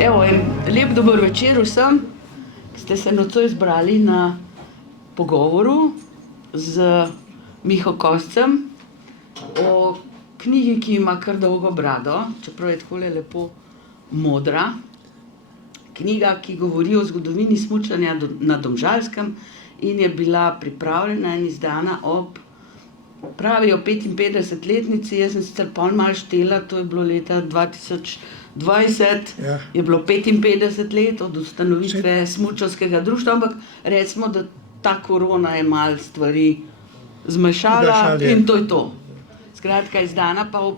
Evo, lep dober večer vsem, ki ste se nocoj zbrali na pogovoru z Miho Koscem o knjigi, ki ima kar dolgo brado, čeprav je takole lepo modra. Knjiga, ki govori o zgodovini smučanja na Domžalskem in je bila pripravljena in izdana ob, pravijo, 55-letnici, jaz sem sicer pol malo štela, to je bilo leta 2020, je bilo 55 let od ustanovitve smučarskega društva, ampak recimo, da ta korona je malo stvari zmešala in to je to. Skratka, izdana pa ob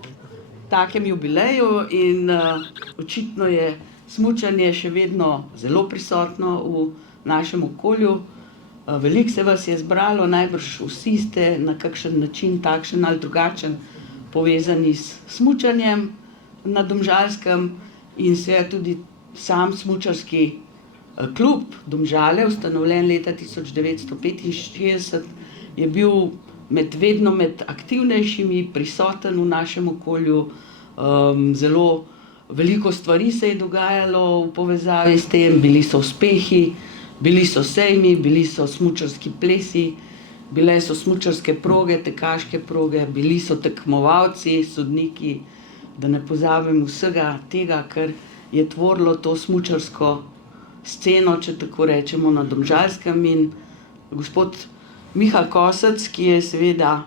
takem jubileju in očitno je smučanje še vedno zelo prisotno v našem okolju. Veliko se vas je zbralo, najbrž vsi ste na kakšen način, takšen ali drugačen, povezani s smučanjem na Domžalskem in seveda tudi sam smučarski klub Domžale, ustanovljen leta 1965, je bil vedno med aktivnejšimi, prisoten v našem okolju, zelo veliko stvari se je dogajalo v povezavi s tem, bili so uspehi, bili so sejmi, bili so smučarski plesi, bile so smučarske proge, tekaške proge, bili so tekmovalci, sodniki, da ne pozabim vsega tega, kar je tvorilo to smučarsko sceno, če tako rečemo, na Domžalskem. In gospod Miha Kosec, ki je seveda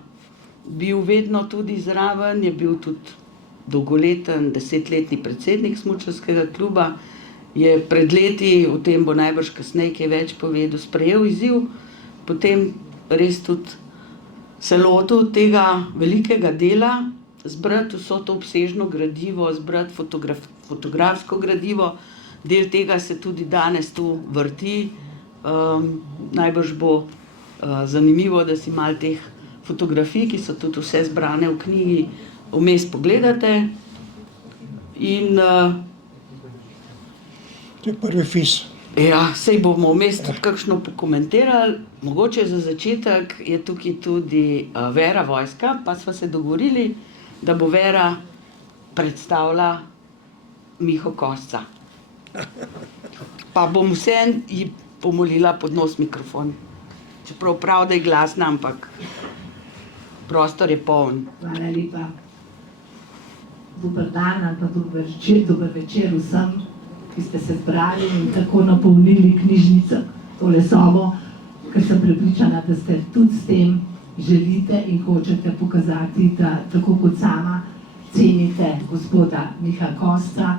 bil vedno tudi zraven, je bil tudi dolgoleten 10-letni predsednik smučarskega kluba, je pred leti, o tem bo najbrž kasneje kaj več povedal, sprejel izziv, potem res tudi se lotil tega velikega dela, zbrati vso to obsežno gradivo, zbrati fotografsko gradivo, del tega se tudi danes tu vrti. Najbrž bo zanimivo, da si malo teh fotografij, ki so tudi vse zbrane v knjigi, vmes pogledate. In to je prvi fis. Ja, sej bomo vmes tudi kakšno pokomentirali. Mogoče za začetek je tukaj tudi Vera Vojska, pa sva se dogovorili, da bo Vera predstavila Miho Kosca. Pa bom vseeno ji pomolila pod nos mikrofon. Čeprav prav, da je glasna, ampak prostor je poln. Hvala lepa. Dober dan ali pa dober večer vsem, ki ste se zbrali in tako napolnili knjižnico, tole sobo, ker sem prepričana, da ste tudi s tem želite in hočete pokazati, da tako kot sama cenite gospoda Miha Kosca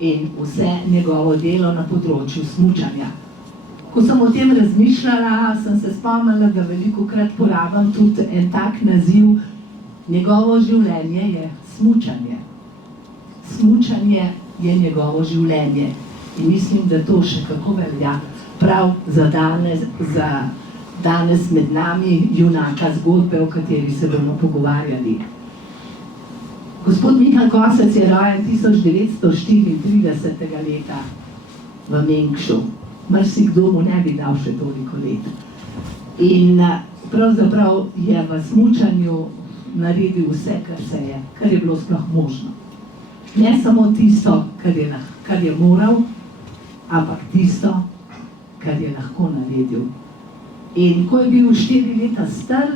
in vse njegovo delo na področju smučanja. Ko sem o tem razmišljala, sem se spomnila, da velikokrat porabim tudi en tak naziv, njegovo življenje je smučanje. Smučanje je njegovo življenje in mislim, da to še kako velja prav za danes med nami junaka zgodbe, o kateri se bomo pogovarjali. Gospod Miha Kosec je rojen 1934. leta v Mengšu. Marsikdo mu ne bi dal še toliko let. In pravzaprav je v smučanju naredil vse, kar je bilo sploh možno. Ne samo tisto, kar je moral, ampak tisto, kar je lahko naredil. In ko je bil 4 leta star,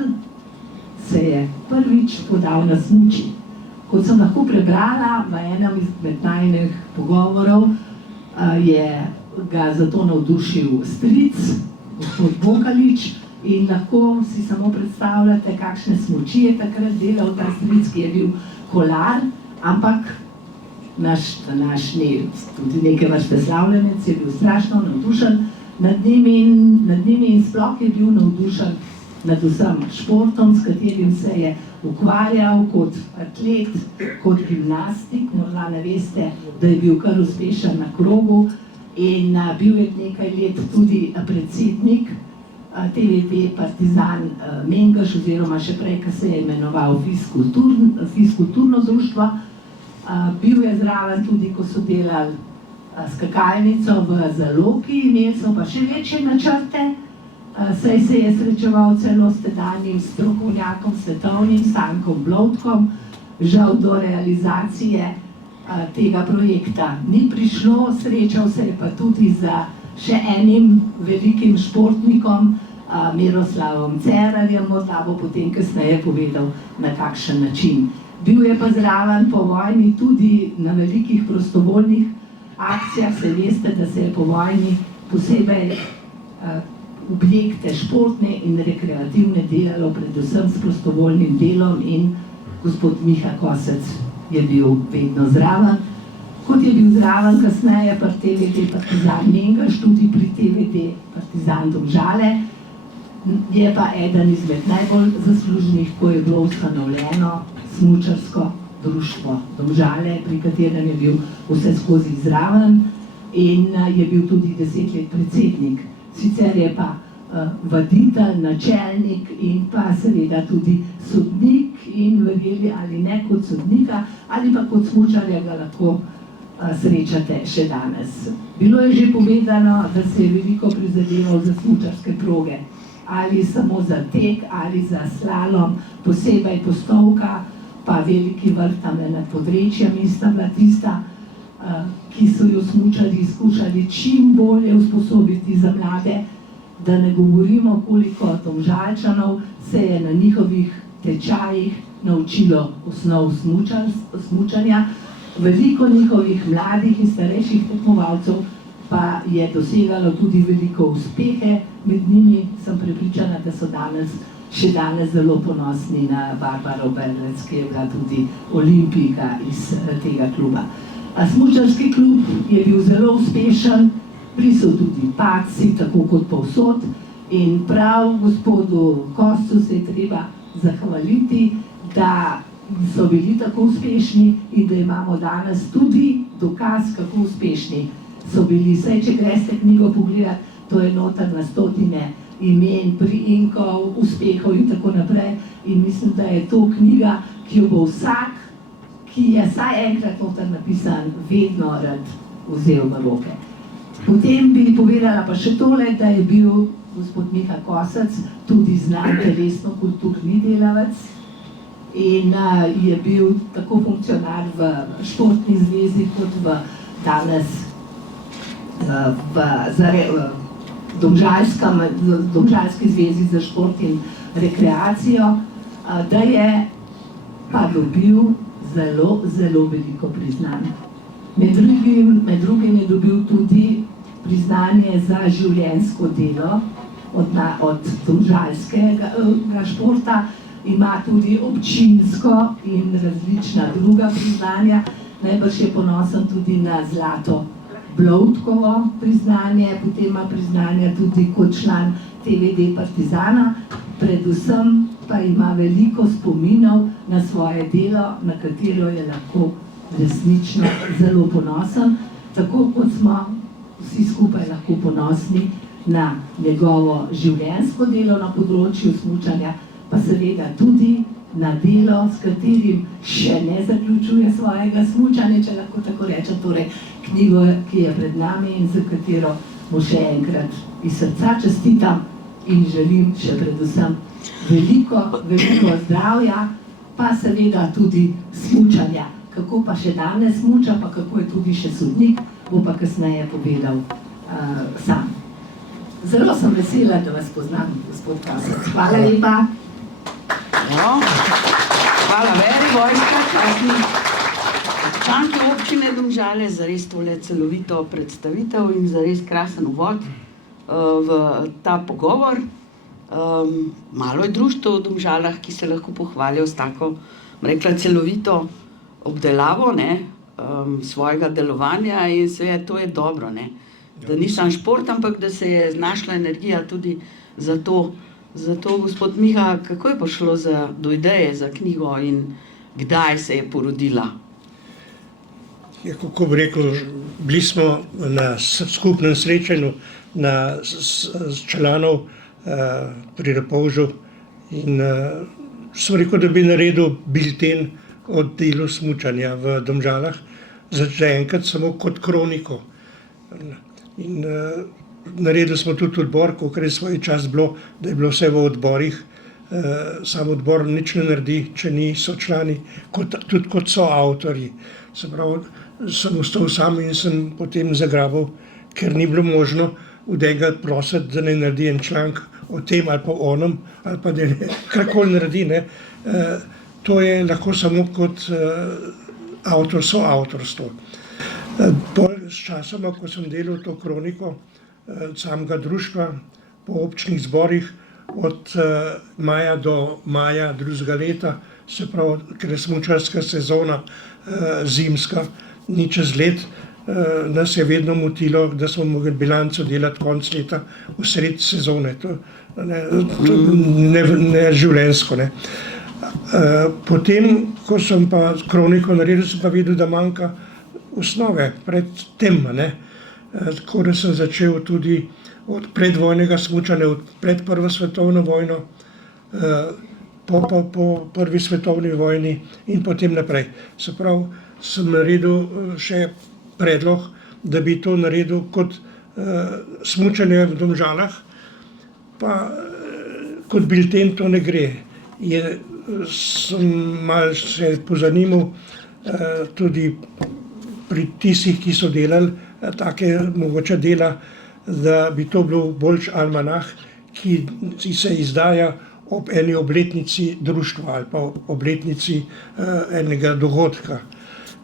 se je prvič podal na smuči. Kot sem lahko prebrala v enem izmed najnih pogovorov, je ga zato navdušil stric, gospod Bokalič, in lahko si samo predstavljate, kakšne smuči je takrat delal ta stric, ki je bil kolar, ampak naš današnji, tudi neke vrste slavljenec, je bil strašno navdušen nad njimi in sploh je bil navdušen nad vsem športom, s katerim se je ukvarjal kot atlet, kot gimnastik. Morda ne veste, da je bil kar uspešen na krogu in bil je nekaj let tudi predsednik TV Partizan Mengeš, oziroma še prej, ko se je imenoval Fiskulturno društvo. Bil je zraven tudi, ko so delali skakalnico v Zaloki, imeli so pa še večje načrte, saj se je srečeval celo s tedanjim strokovnjakom svetovnim Stankom Blodkom. Žal do realizacije tega projekta ni prišlo, srečal se je pa tudi z še enim velikim športnikom, Miroslavom Cerarjem, morda bo potem kasneje povedal, na kakšen način. Bil je pa zraven po vojni tudi na velikih prostovoljnih akcijah, se veste, da se je po vojni posebej objekte športne in rekreativne delalo, predvsem s prostovoljnim delom, in gospod Miha Kosec je bil vedno zraven. Kot je bil zraven kasneje pri TVD Partizan Mengeš, tudi pri TVD Partizan Domžale, je pa eden izmed najbolj zaslužnih, ko je bilo ustanovljeno smučarsko društvo Domžale, pri katerem je bil vse skozi zraven in je bil tudi 10 let predsednik. Sicer je pa vaditelj, načelnik in pa seveda tudi sodnik, in verjeli ali ne, kot sodnika ali pa kot smučarja ga lahko srečate še danes. Bilo je že povedano, da se je veliko prizadeval za smučarske proge, ali samo za tek, ali za slalom, posebej Postovka, pa Veliki vrt tamle nad Podrečjem, sta bila tista, ki so jo smučarji skušali čim bolje usposobiti za mlade, da ne govorimo, koliko Domžalčanov se je na njihovih tečajih naučilo osnov smučanja. Veliko njihovih mladih in starejših tekmovalcev pa je dosegalo tudi veliko uspehe, med njimi sem prepričana, da so še danes zelo ponosni na Barbaro Berlec, ki je bila tudi olimpijka iz tega kluba. Smučarski klub je bil zelo uspešen, bili so tudi padci, tako kot povsod, in prav gospodu Koscu se je treba zahvaliti, da so bili tako uspešni in da imamo danes tudi dokaz, kako uspešni so bili. Saj, če greste knjigo pogledati, to je noter na stotine imen, priimkov, uspehov in tako naprej, in mislim, da je to knjiga, ki jo bo vsak, ki je vsaj enkrat noter napisan, vedno rad vzel v roke. Potem bi povedala pa še tole, da je bil gospod Miha Kosec tudi znan telesno-kulturni delavec in je bil tako funkcionar v športni zvezi kot v danes v Domžalski zvezi za šport in rekreacijo, da je pa dobil zelo, zelo veliko priznanj. Med drugim je dobil tudi priznanje za življenjsko delo od domžalskega športa, ima tudi občinsko in različna druga priznanja. Najbrž je ponosen tudi na zlato Blovtkovo priznanje, potem ima priznanja tudi kot član TVD Partizana, predvsem pa ima veliko spominov na svoje delo, na katero je lahko resnično zelo ponosen, tako kot smo vsi skupaj lahko ponosni na njegovo življenjsko delo na področju smučanja, pa seveda tudi na delo, s katerim še ne zaključuje svojega smučanja, če lahko tako rečem, torej knjigo, ki je pred nami in za katero mu še enkrat iz srca čestitam in želim še predvsem veliko, veliko zdravja, pa seveda tudi smučanja. Kako pa še danes smuča, pa kako je tudi še sodnik, bo pa kasneje povedal sam. Zelo sem vesela, da vas poznam, gospod Kosec. Hvala lepa. Hvala Veri, vojska, častni članki občine Domžale za res tole celovito predstavitev in za res krasen uvod v ta pogovor. Malo je društev v Domžalah, ki se lahko pohvalijo s tako, rekla, celovito obdelavo svojega delovanja, in seveda to je dobro, da ni samo šport, ampak da se je znašla energija tudi za to. Zato, gospod Miha, kako je prišlo do ideje za knjigo in kdaj se je porodila? Kako bi rekel, bili smo na skupnem srečanju članov pri Repovžu in sem rekel, da bi naredil bilten o delu smučanja v Domžalah, zaenkrat samo kot kroniko. In naredili smo tudi odbor, kolikor je svoj čas bilo, da je bilo vse v odborih sam odbor nič ne naredi, če niso člani, tudi kot so avtorji. Se pravi, sem ostal sam in sem potem zagrabil, ker ni bilo možno od enega prositi, da ne naredi en članek o tem ali pa onem, ali pa da ne karkoli naredi. Ne. To je lahko samo kot avtor, soavtorstvo. S časoma, ko sem delal to kroniko samega društva po občnih zborih, od maja do maja drugega leta, se pravi, ker je smučarska sezona zimska, ni čez let, nas je vedno motilo, da smo mogli bilanco delati konec leta v sred sezone. To ne življenjsko. Ne. Potem, ko sem pa kroniko naredil, sem pa videl, da manjka osnove pred tem. Tako da sem začel tudi od predvojnega smučanja, pred prvo svetovno vojno, po prvi svetovni vojni in potem naprej. Se pravi, sem naredil še predlog, da bi to naredil kot smučanje v Domžalah, pa kot bilten to ne gre. Sem malo se pozanimal tudi pri tistih, ki so delali take mogoče dela, da bi to bil boljši almanah, ki se izdaja ob eni obletnici društva ali pa obletnici enega dogodka.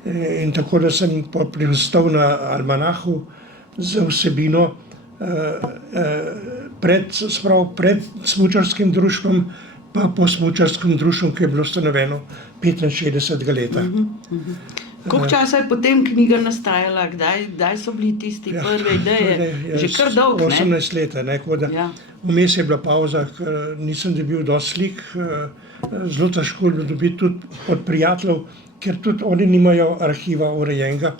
In tako da sem pristal na almanahu z vsebino pred smučarskim društvom, pa po smučarskem društvu, ki je bilo ustanovljeno 65. leta. Koliko časa je potem knjiga nastajala? Kdaj so bili tisti prve ideje? Že kar dolgo, ne? 18 let, ne? Vmes je bila pavza, ker nisem dobil dosti slik, zelo težko je dobiti tudi od prijateljev, ker tudi oni nimajo arhiva urejenega.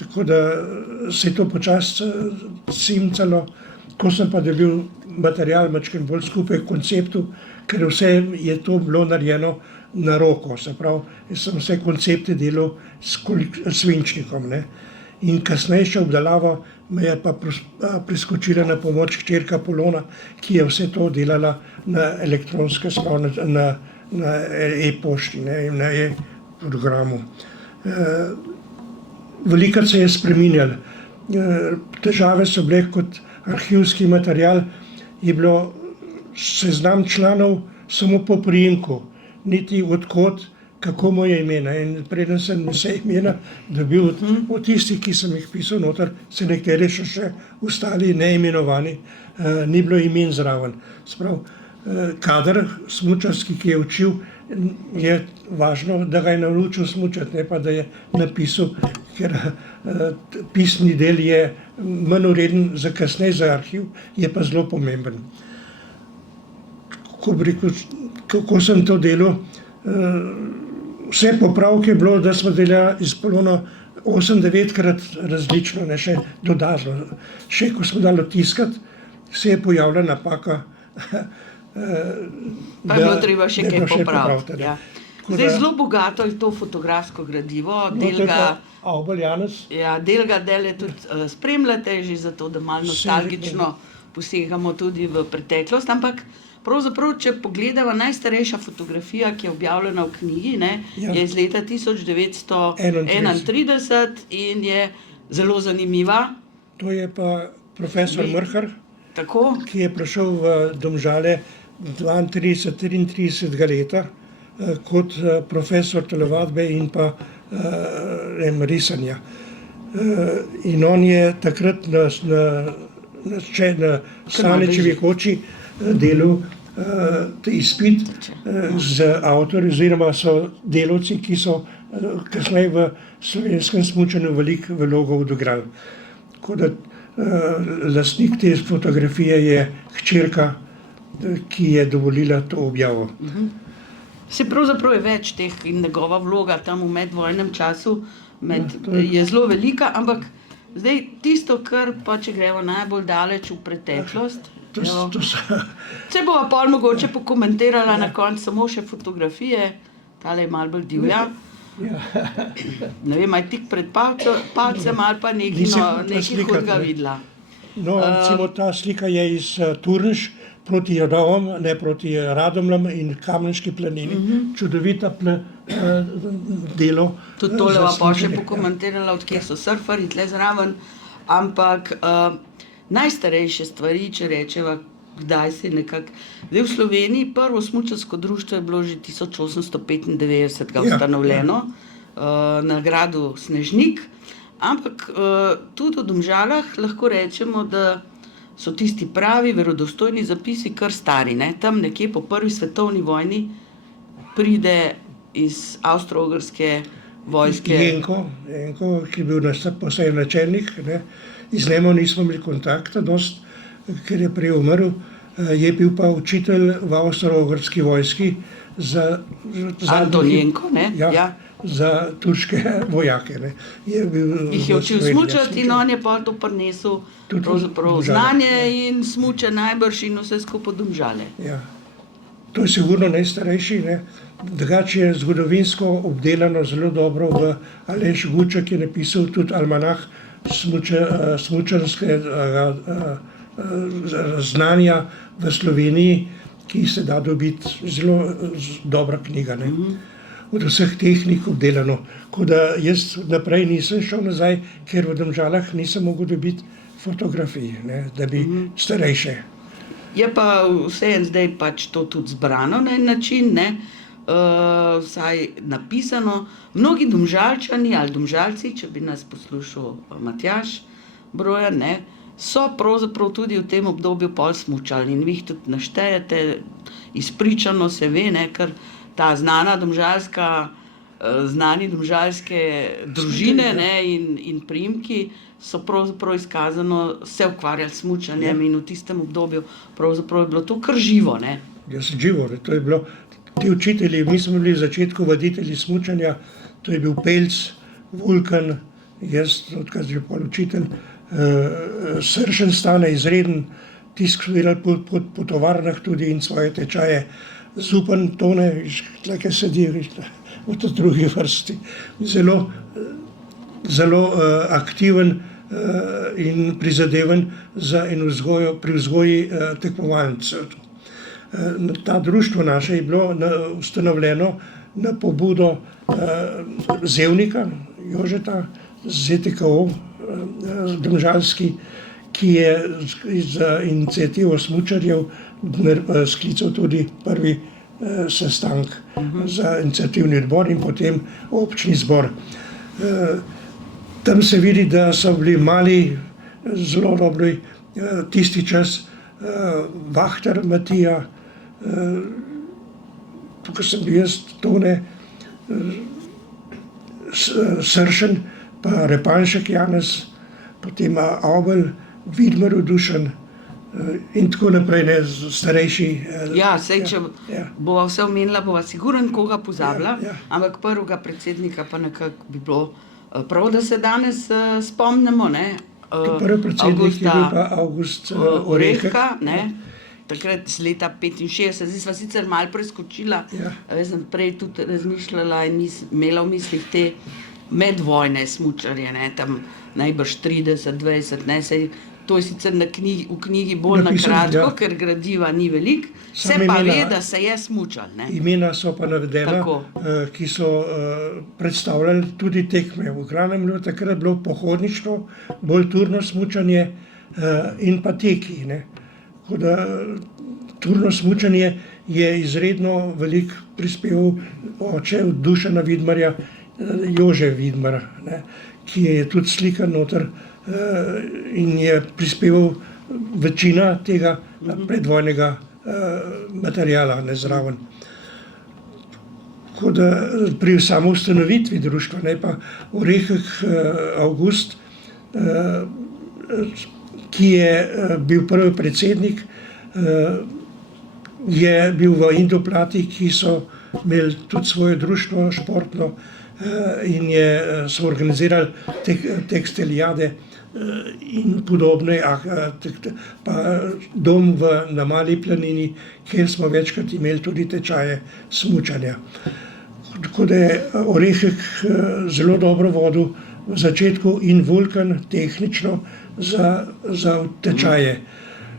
Tako da se je to počasi cimcalo, ko sem pa dobil material mačkem bolj skupaj v konceptu, ker vse je to bilo narejeno na roko, se pravi, jaz sem vse koncepte delal s svinčnikom. Ne. In kasnejša obdelava me je pa priskočila na pomoč hčerka Polona, ki je vse to delala na elektronske, na e-pošti, na e-programu. Veliko se je spreminjalo. Težave so bile kot arhivski material, je bilo seznam članov samo po priimku, niti odkot, kako mu je ime. In preden sem vse imena dobil od tistih, ki sem jih pisal noter, se nekateri še ostali neimenovani, ni bilo imen zraven. Sprav, kader smučarski, ki je učil, je važno, da ga je naučil smučati, ne pa da je napisal, ker pisni del je manj ureden za kasneje, za arhiv, je pa zelo pomemben. Kako sem to delal, vse popravke je bilo, da smo delali iz Polona 8-9krat različno, ne še dodano. Še ko smo dali tiskati, se je pojavila napaka. Pa je bilo treba še kaj popraviti. Ja. Zdaj zelo bogato je to fotografsko gradivo. Del ga tudi spremljate, že zato, da malo nostalgično posegamo tudi v preteklost, ampak pravzaprav, če pogledava, najstarejša fotografija, ki je objavljena v knjigi, je iz leta 1931 in je zelo zanimiva. To je pa profesor Mrhar, ki je prišel v Domžale 32-33 leta kot profesor telovadbe in pa risanja. In on je takrat na Staničevi koči delal izpit z avtorji, oziroma so delavci, ki so kasneje v slovenskem smučanju veliko vlogo odigrali. Tako da lastnik te fotografije je hčerka, ki je dovolila to objavo. Se pravzaprav je več teh in njegova vloga tam v medvojnem času je zelo velika, ampak zdaj tisto, kar pa, če gremo najbolj daleč v preteklost, se bova pol mogoče pokomentirala na koncu samo še fotografije, tale je malo bolj divja. Ne vem, aj tik pred palcem ali pa nekaj hudega videla. No, recimo ta slika je iz Turnš, proti Jadovom, ne proti Radomljam in Kamniški planini. Čudovita delo. Tudi tole za pa še smučanje, ja. pokomentirala, odkje so surferji tle zraven, ampak najstarejše stvari, če rečeva, kdaj se je nekako. Zdaj v Sloveniji prvo smučarsko društvo je bilo že 1895 Ja, ustanovljeno na gradu Snežnik, ampak tudi v Domžalah lahko rečemo, da so tisti pravi verodostojni zapisi kar stari, ne? Tam nekje po prvi svetovni vojni pride iz Avstro-Ogrske vojske. Jenko, ki je bil posebej načelnik, ne. Z njim nismo imeli kontakta, dost, ker je prej umrl. Je bil pa učitelj v Avstro-Ogrski vojski za Anton Jenko, ne? Ja, za turške vojake. Ne. Jih je učil smučati in on je pa to prinesel Tudi pravzaprav Domžale, znanje ja. in smuče najbrž in vse skupaj Domžale. Ja. To je sigurno najstarejši. Ne. Drugače je zgodovinsko obdelano zelo dobro v Aleš Guček je napisal tudi almanah smučarskega znanja v Sloveniji, ki se da dobiti, zelo dobra knjiga. Ne. Od vseh tehnik obdelano. Tako da jaz naprej nisem šel nazaj, ker v Domžalah nisem mogel dobiti fotografij, ne, da bi starejše. Je pa vseeno zdaj pač to tudi zbrano na en način, ne? Vsaj napisano. Mnogi Domžalčani ali Domžalci, če bi nas poslušal Matjaž Brojan, ne, so pravzaprav tudi v tem obdobju pol smučali in vi jih tudi naštejete, izpričano se ve, ne, ker ta znani domžalske družine, ne, in priimki so pravzaprav izkazano se ukvarjali s smučanjem in v tistem obdobju pravzaprav je bilo to kar živo, ne. Jaz sem živo, ne, to je bilo, ti učitelji, mi smo bili v začetku vaditelji smučanja, to je bil Pelc, Vulkan, jaz, odkar že pol učitelj, Sršen Stane, izreden, tisk so delali po tovarnah tudi in svoje tečaje. Zupan Tone, tleke sedi v tej drugi vrsti. Zelo aktiven in prizadeven pri vzgoji tekmovalcev. Ta društvo naše je bilo ustanovljeno na pobudo Zevnika, Jožeta, ZTKO, domžalski, ki je za iniciativo smučarjev sklical tudi prvi sestanek za iniciativni odbor in potem občni zbor. Tam se vidi, da so bili mali, zelo dobri tisti čas, Vahter Matija, tukaj sem bil jaz, Tone, Sršen, pa Repanšek Janez, potem Avbelj, Vidmar Dušan in tako naprej, ne, starejši. Ja, sej, če ja. bova vse omenila, bova sigurno koga pozabila, Ja. ampak prvega predsednika pa nekako bi bilo prav, da se danes spomnimo, ne. Prvi predsednik je bil pa Avgust Orehka, ne. Takrat z leta 65, zdaj sva sicer malo preskočila, Ja. jaz sem prej tudi razmišljala in imela v mislih te medvojne smučarje, ne, tam najbrž 30, 20, ne, sej to je sicer v knjigi bolj na Napisano, kratko, ja. ker gradiva ni veliko, se Samo pa imena- ve, da se je smučal, ne. Imena so pa navedena, Tako. ki so predstavljali tudi tekme. V glavnem je takrat bilo pohodništvo, bolj turno smučanje in pa teki. Ne. Tako da turno smučanje je izredno veliko prispeval oče od Dušana Vidmarja, Jože Vidmar, ne, ki je tudi slikan noter in je prispeval večina tega predvojnega materiala, ne, zraven. Tako da pri samoustanovitvi društva, ne, pa Orehek Avgust, ki je bil prvi predsednik, je bil v Indoplati, ki so imeli tudi svoje društvo športno in so organizirali tekstilijade in podobne, pa dom na Mali planini, kjer smo večkrat imeli tudi tečaje smučanja. Tako da je Orehek zelo dobro vodil v začetku in Vulkan tehnično za tečaje.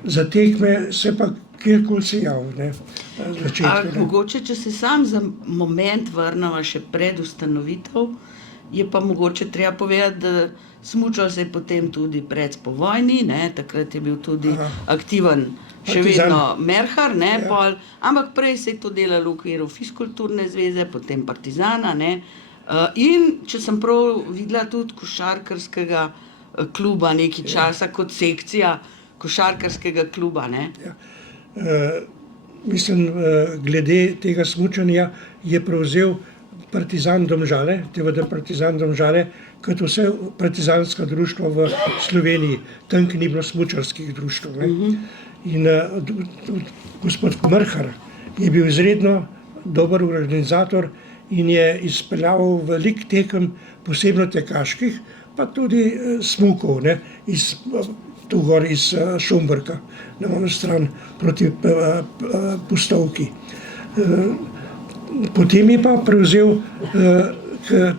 Za tekme se pa kjerkoli se javi, ne, začetku. Ne. Mogoče, če se sam za moment vrnemo še pred ustanovitev, je pa mogoče treba povedati, da smučal se je potem tudi pred po vojni, ne, takrat je bil tudi aktiven še Partizan. vedno Merhar, ne, Ja. pol, ampak prej se je to delalo v okviru Fiskulturne zveze, potem Partizana, ne, in če sem prav videla tudi košarkarskega kluba nekaj časa kot sekcija košarkarskega kluba, ne. Mislim, glede tega smučanja je prevzel Partizan Domžale, TVD Partizan Domžale, kot vse partizanska društva v Sloveniji, tam, ki ni bilo smučarskih društv. Ne. In gospod Merhar je bil izredno dober organizator in je izpeljal veliko tekem, posebno tekaških, pa tudi smukov, ne, tu gor iz Šumbrka, na ono stran proti Pustovki. Potem je pa prevzel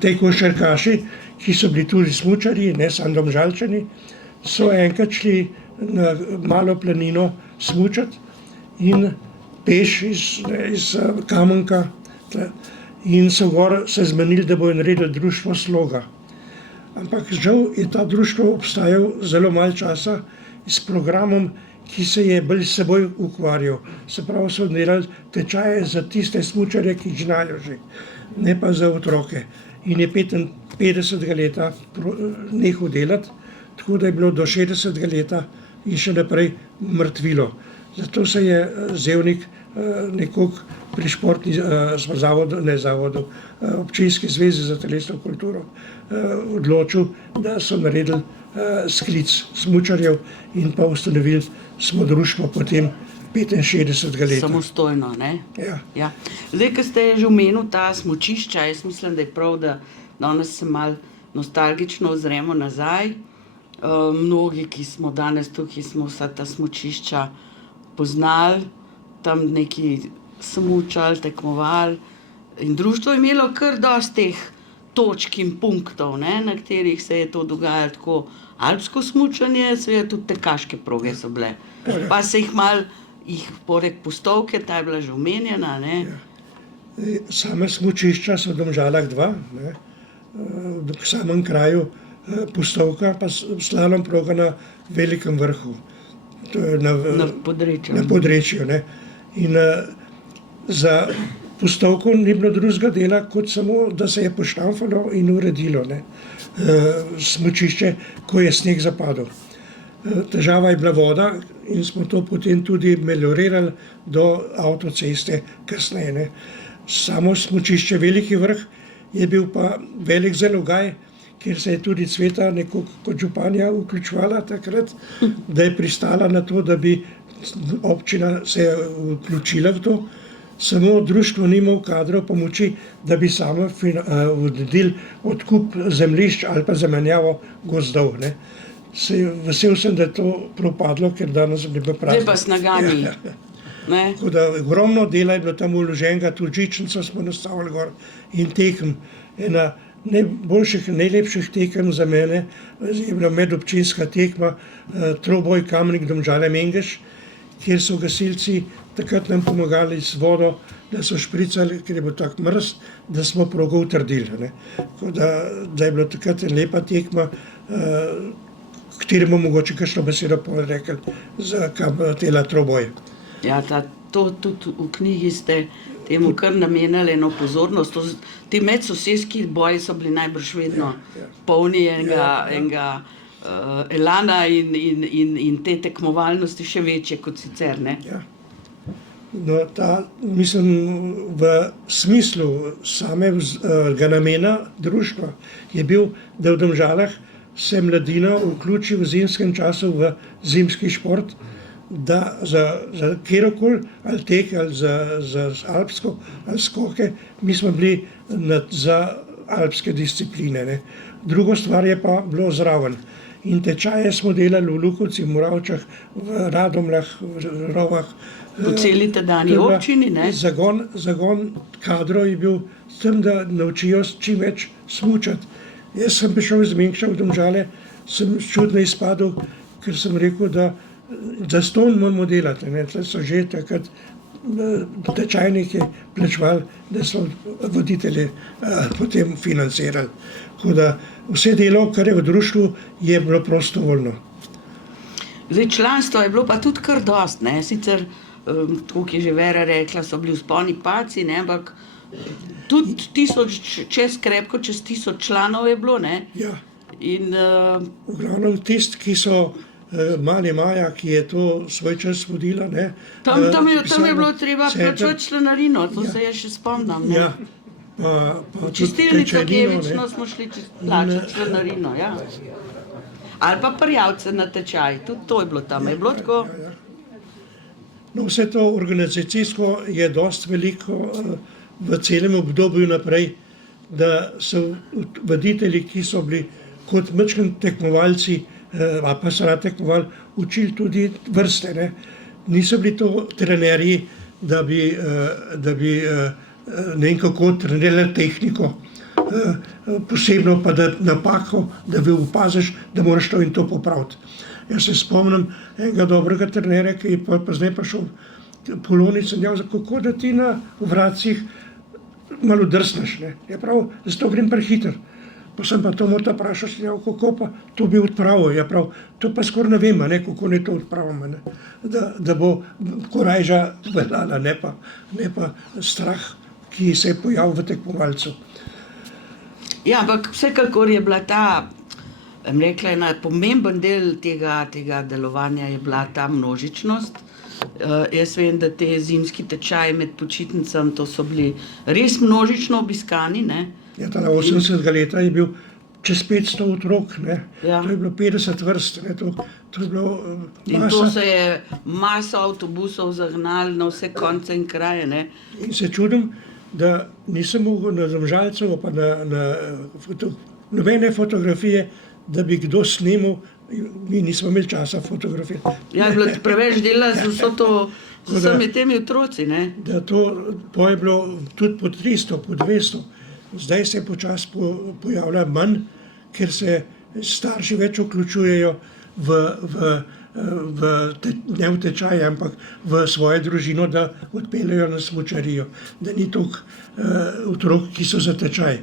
tej košarkaši, ki so bili tudi smučarji, ne samo Domžalčani, so enkrat šli na malo planino smučati in peš iz Kamenka in so gor se zmenili, da bojo naredili društvo Sloga. Ampak žal je ta društvo obstajal zelo malo časa s programom, ki se je bolj s seboj ukvarjal. Se pravi, so delali tečaje za tiste smučarje, ki jih znajo že, ne pa za otroke. In je 55 leta nehal delati, tako da je bilo do 60 leta in še naprej mrtvilo. Zato se je Zevnik nekoliko pri športni zavodu, občinski zvezi za telesno kulturo odločil, da so naredili sklic smučarjev in pa ustanovili smo društvo potem 65 leta. Samostojno, ne? Ja. Ja. Zdaj, ko ste že omenil ta smučišča, jaz mislim, da je prav, da danes se malo nostalgično ozremo nazaj. Mnogi, ki smo danes tukaj, smo vsa ta smučišča poznali, tam neki smučali, tekmovali in društvo je imelo kar dosti teh točk in punktov, ne, na katerih se je to dogajalo, tako alpsko smučanje, seveda tudi tekaške proge so bile. Pa se jih malo, poleg Pustovke, ta je bila že omenjena, ne. Same smučišča so v Domžalah dva, ne, v samem kraju Pustovka, pa slalom proga na Velikem vrhu. To je Na Podrečju. Na Podrečju, ne. In za Pustovko ni bilo drugega dela, kot samo, da se je poštamfalo in uredilo, ne, smučišče, ko je sneg zapadel. Težava je bila voda in smo to potem tudi meliorirali do avtoceste kasneje, ne. Samo smučišče Veliki vrh je bil pa velik zalogaj, kjer se je tudi Cveta nekoliko kot županja vključevala takrat, da je pristala na to, da bi občina se vključila v to. Samo društvo ni imelo kadrov pomoči, da bi samo uredili odkup zemljišč ali pa zamenjavo gozdov, ne. Vesel sem, da je to propadlo, ker danes bi bilo prazno. Zdaj pa s nogami. Ne? Tako da ogromno dela je bilo tam vloženega, tudi žičnico smo nastavili gor in tekem. Ena najboljših, najlepših tekem za mene je bila medobčinska tekma troboj Kamnik Domžale-Mengeš, kjer so gasilci takrat nam pomagali z vodo, da so špricali, ker je bilo tako mrz, da smo progo utrdili, ne. Tako da je bila takrat lepa tekma, kateri bomo mogoče kakšno besedo pol rekli za tela troboj. Ja, to tudi v knjigi ste temu kar namenjali eno pozornost. Ti medsosedski boji so bili najbrž vedno polni enega elana in te tekmovalnosti še večje kot sicer, ne? Ja. No, mislim, v smislu samega namena društva je bil, da v Domžalah se mladina vključi v zimskem času v zimski šport, da za kjerokoli, ali tek, ali za alpsko, ali skoke, mi smo bili za alpske discipline, ne. Drugo stvar je pa bilo zraven. In tečaje smo delali v Lukovci, v Moravčah, v Radomljah, v Rovah. Po celi tedanji občini, ne? Zagon kadrov je bil s tem, da naučijo čim več smučati. Jaz sem prišel iz Mengša v Domžale, sem čudno izpadel, ker sem rekel, da zastonj moramo delati. Ne. Tle so že takrat tečajniki plačevali, da so voditelji potem financirali. Tako da vse delo, kar je v društvu, je bilo prostovoljno. Zdaj, članstvo je bilo pa tudi kar dost, ne, sicer, tako je že Vera rekla, so bili vzponi padci, ne, ampak tudi krepko čez 1000 članov je bilo, ne. Ja. In V glavnem tisti, ki so Mali Maja, ki je to svoj čas vodila, ne. tam je bilo treba se je plačati članarino, to se jaz še spomnim, ne. Ja. Pa tudi Čistilnica tečajnino, Kevično smo šli plačati članarino, ja. Ali pa prijavce na tečaj, tudi to je bilo tam, je bilo tako. No, vse to organizacijsko je dosti veliko v celem obdobju naprej, da so voditelji, ki so bili kot majčkeni tekmovalci, a pa so radi tekmovali, učili tudi vrste. Ne. Niso bili to trenerji, da bi ne vem kako trenirali tehniko, posebno pa da napako, da bi opaziš, da moraš to in to popraviti. Jaz se spomnim enega dobrega trenerja, ki je pozneje prišel Polonic in rekel, kako da ti na vratcih malo drsneš, ne. Je prav, zato grem prehiter. Pa sem pa to mota vprašal, sem rekel, kako pa to bi odpravil. Je prav, to pa skoraj ne vem, ne, kako ne to odpravimo, ne. Da bo korajža veljala, ne pa strah, ki se je pojavil v tekmovalcu. Ja, ampak vsekakor je bila ta, rekla, ena pomemben del tega delovanja je bila ta množičnost. Jaz vem, da te zimski tečaji med počitnicami, to so bili res množično obiskani, ne. Ja, ta 80. leta je bil čez 500 otrok, ne. Ja. To je bilo 50 vrst, ne. To je bilo In to masa. se je maso avtobusov zagnalo na vse konce in kraje, ne. In se čudim, da nisem mogel na Domžalcev pa nobene fotografije, da bi kdo snemal, mi nismo imeli časa fotografirati. Ja, je bilo preveč dela z vso to, z vsemi temi otroci, ne. Da to je bilo tudi po 300, po 200. Zdaj se počasi pojavlja manj, ker se starši več vključujejo ne v tečaj, ampak v svojo družino, da odpeljejo na smučarijo, da ni toliko otrok, ki so za tečaj.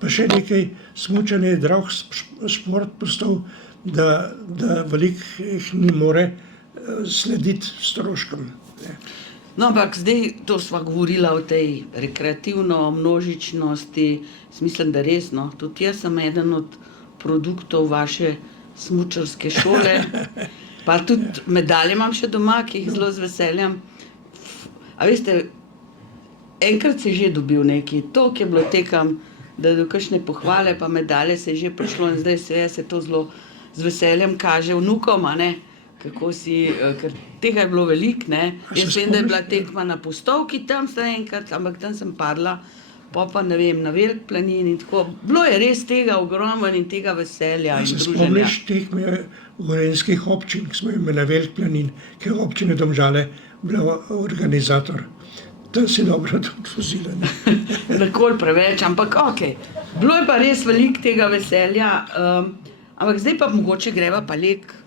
Pa še nekaj, smučanje je drag šport postal, da veliko jih ne more slediti stroškom. Ne. No, ampak zdaj to sva govorila o tej rekreativno množičnosti, mislim, da res, no, tudi jaz sem eden od produktov vaše smučarske šole, pa tudi medalje imam še doma, ki jih zelo z veseljem. A veste, enkrat se je že dobil neki, toliko je bilo tekem, da do kakšne pohvale pa medalje se je že prišlo in zdaj se to zelo z veseljem kaže vnukom, a ne, kako si, ker tega je bilo veliko, ne. Jaz vem, da je bila tekma na Postovki, tam sta enkrat, ampak tam sem padla, pa ne vem, na Veliki planini in tako. Bilo je res tega ogromno in tega veselja in Se druženja. spomniš tekme gorenjskih občin, ki smo imeli na Veliki planin, ki je občine Domžale bila organizator. Tam si dobro tudi vozila. Nikoli preveč, ampak okej. Bilo je pa res veliko tega veselja, ampak zdaj pa mogoče greva pa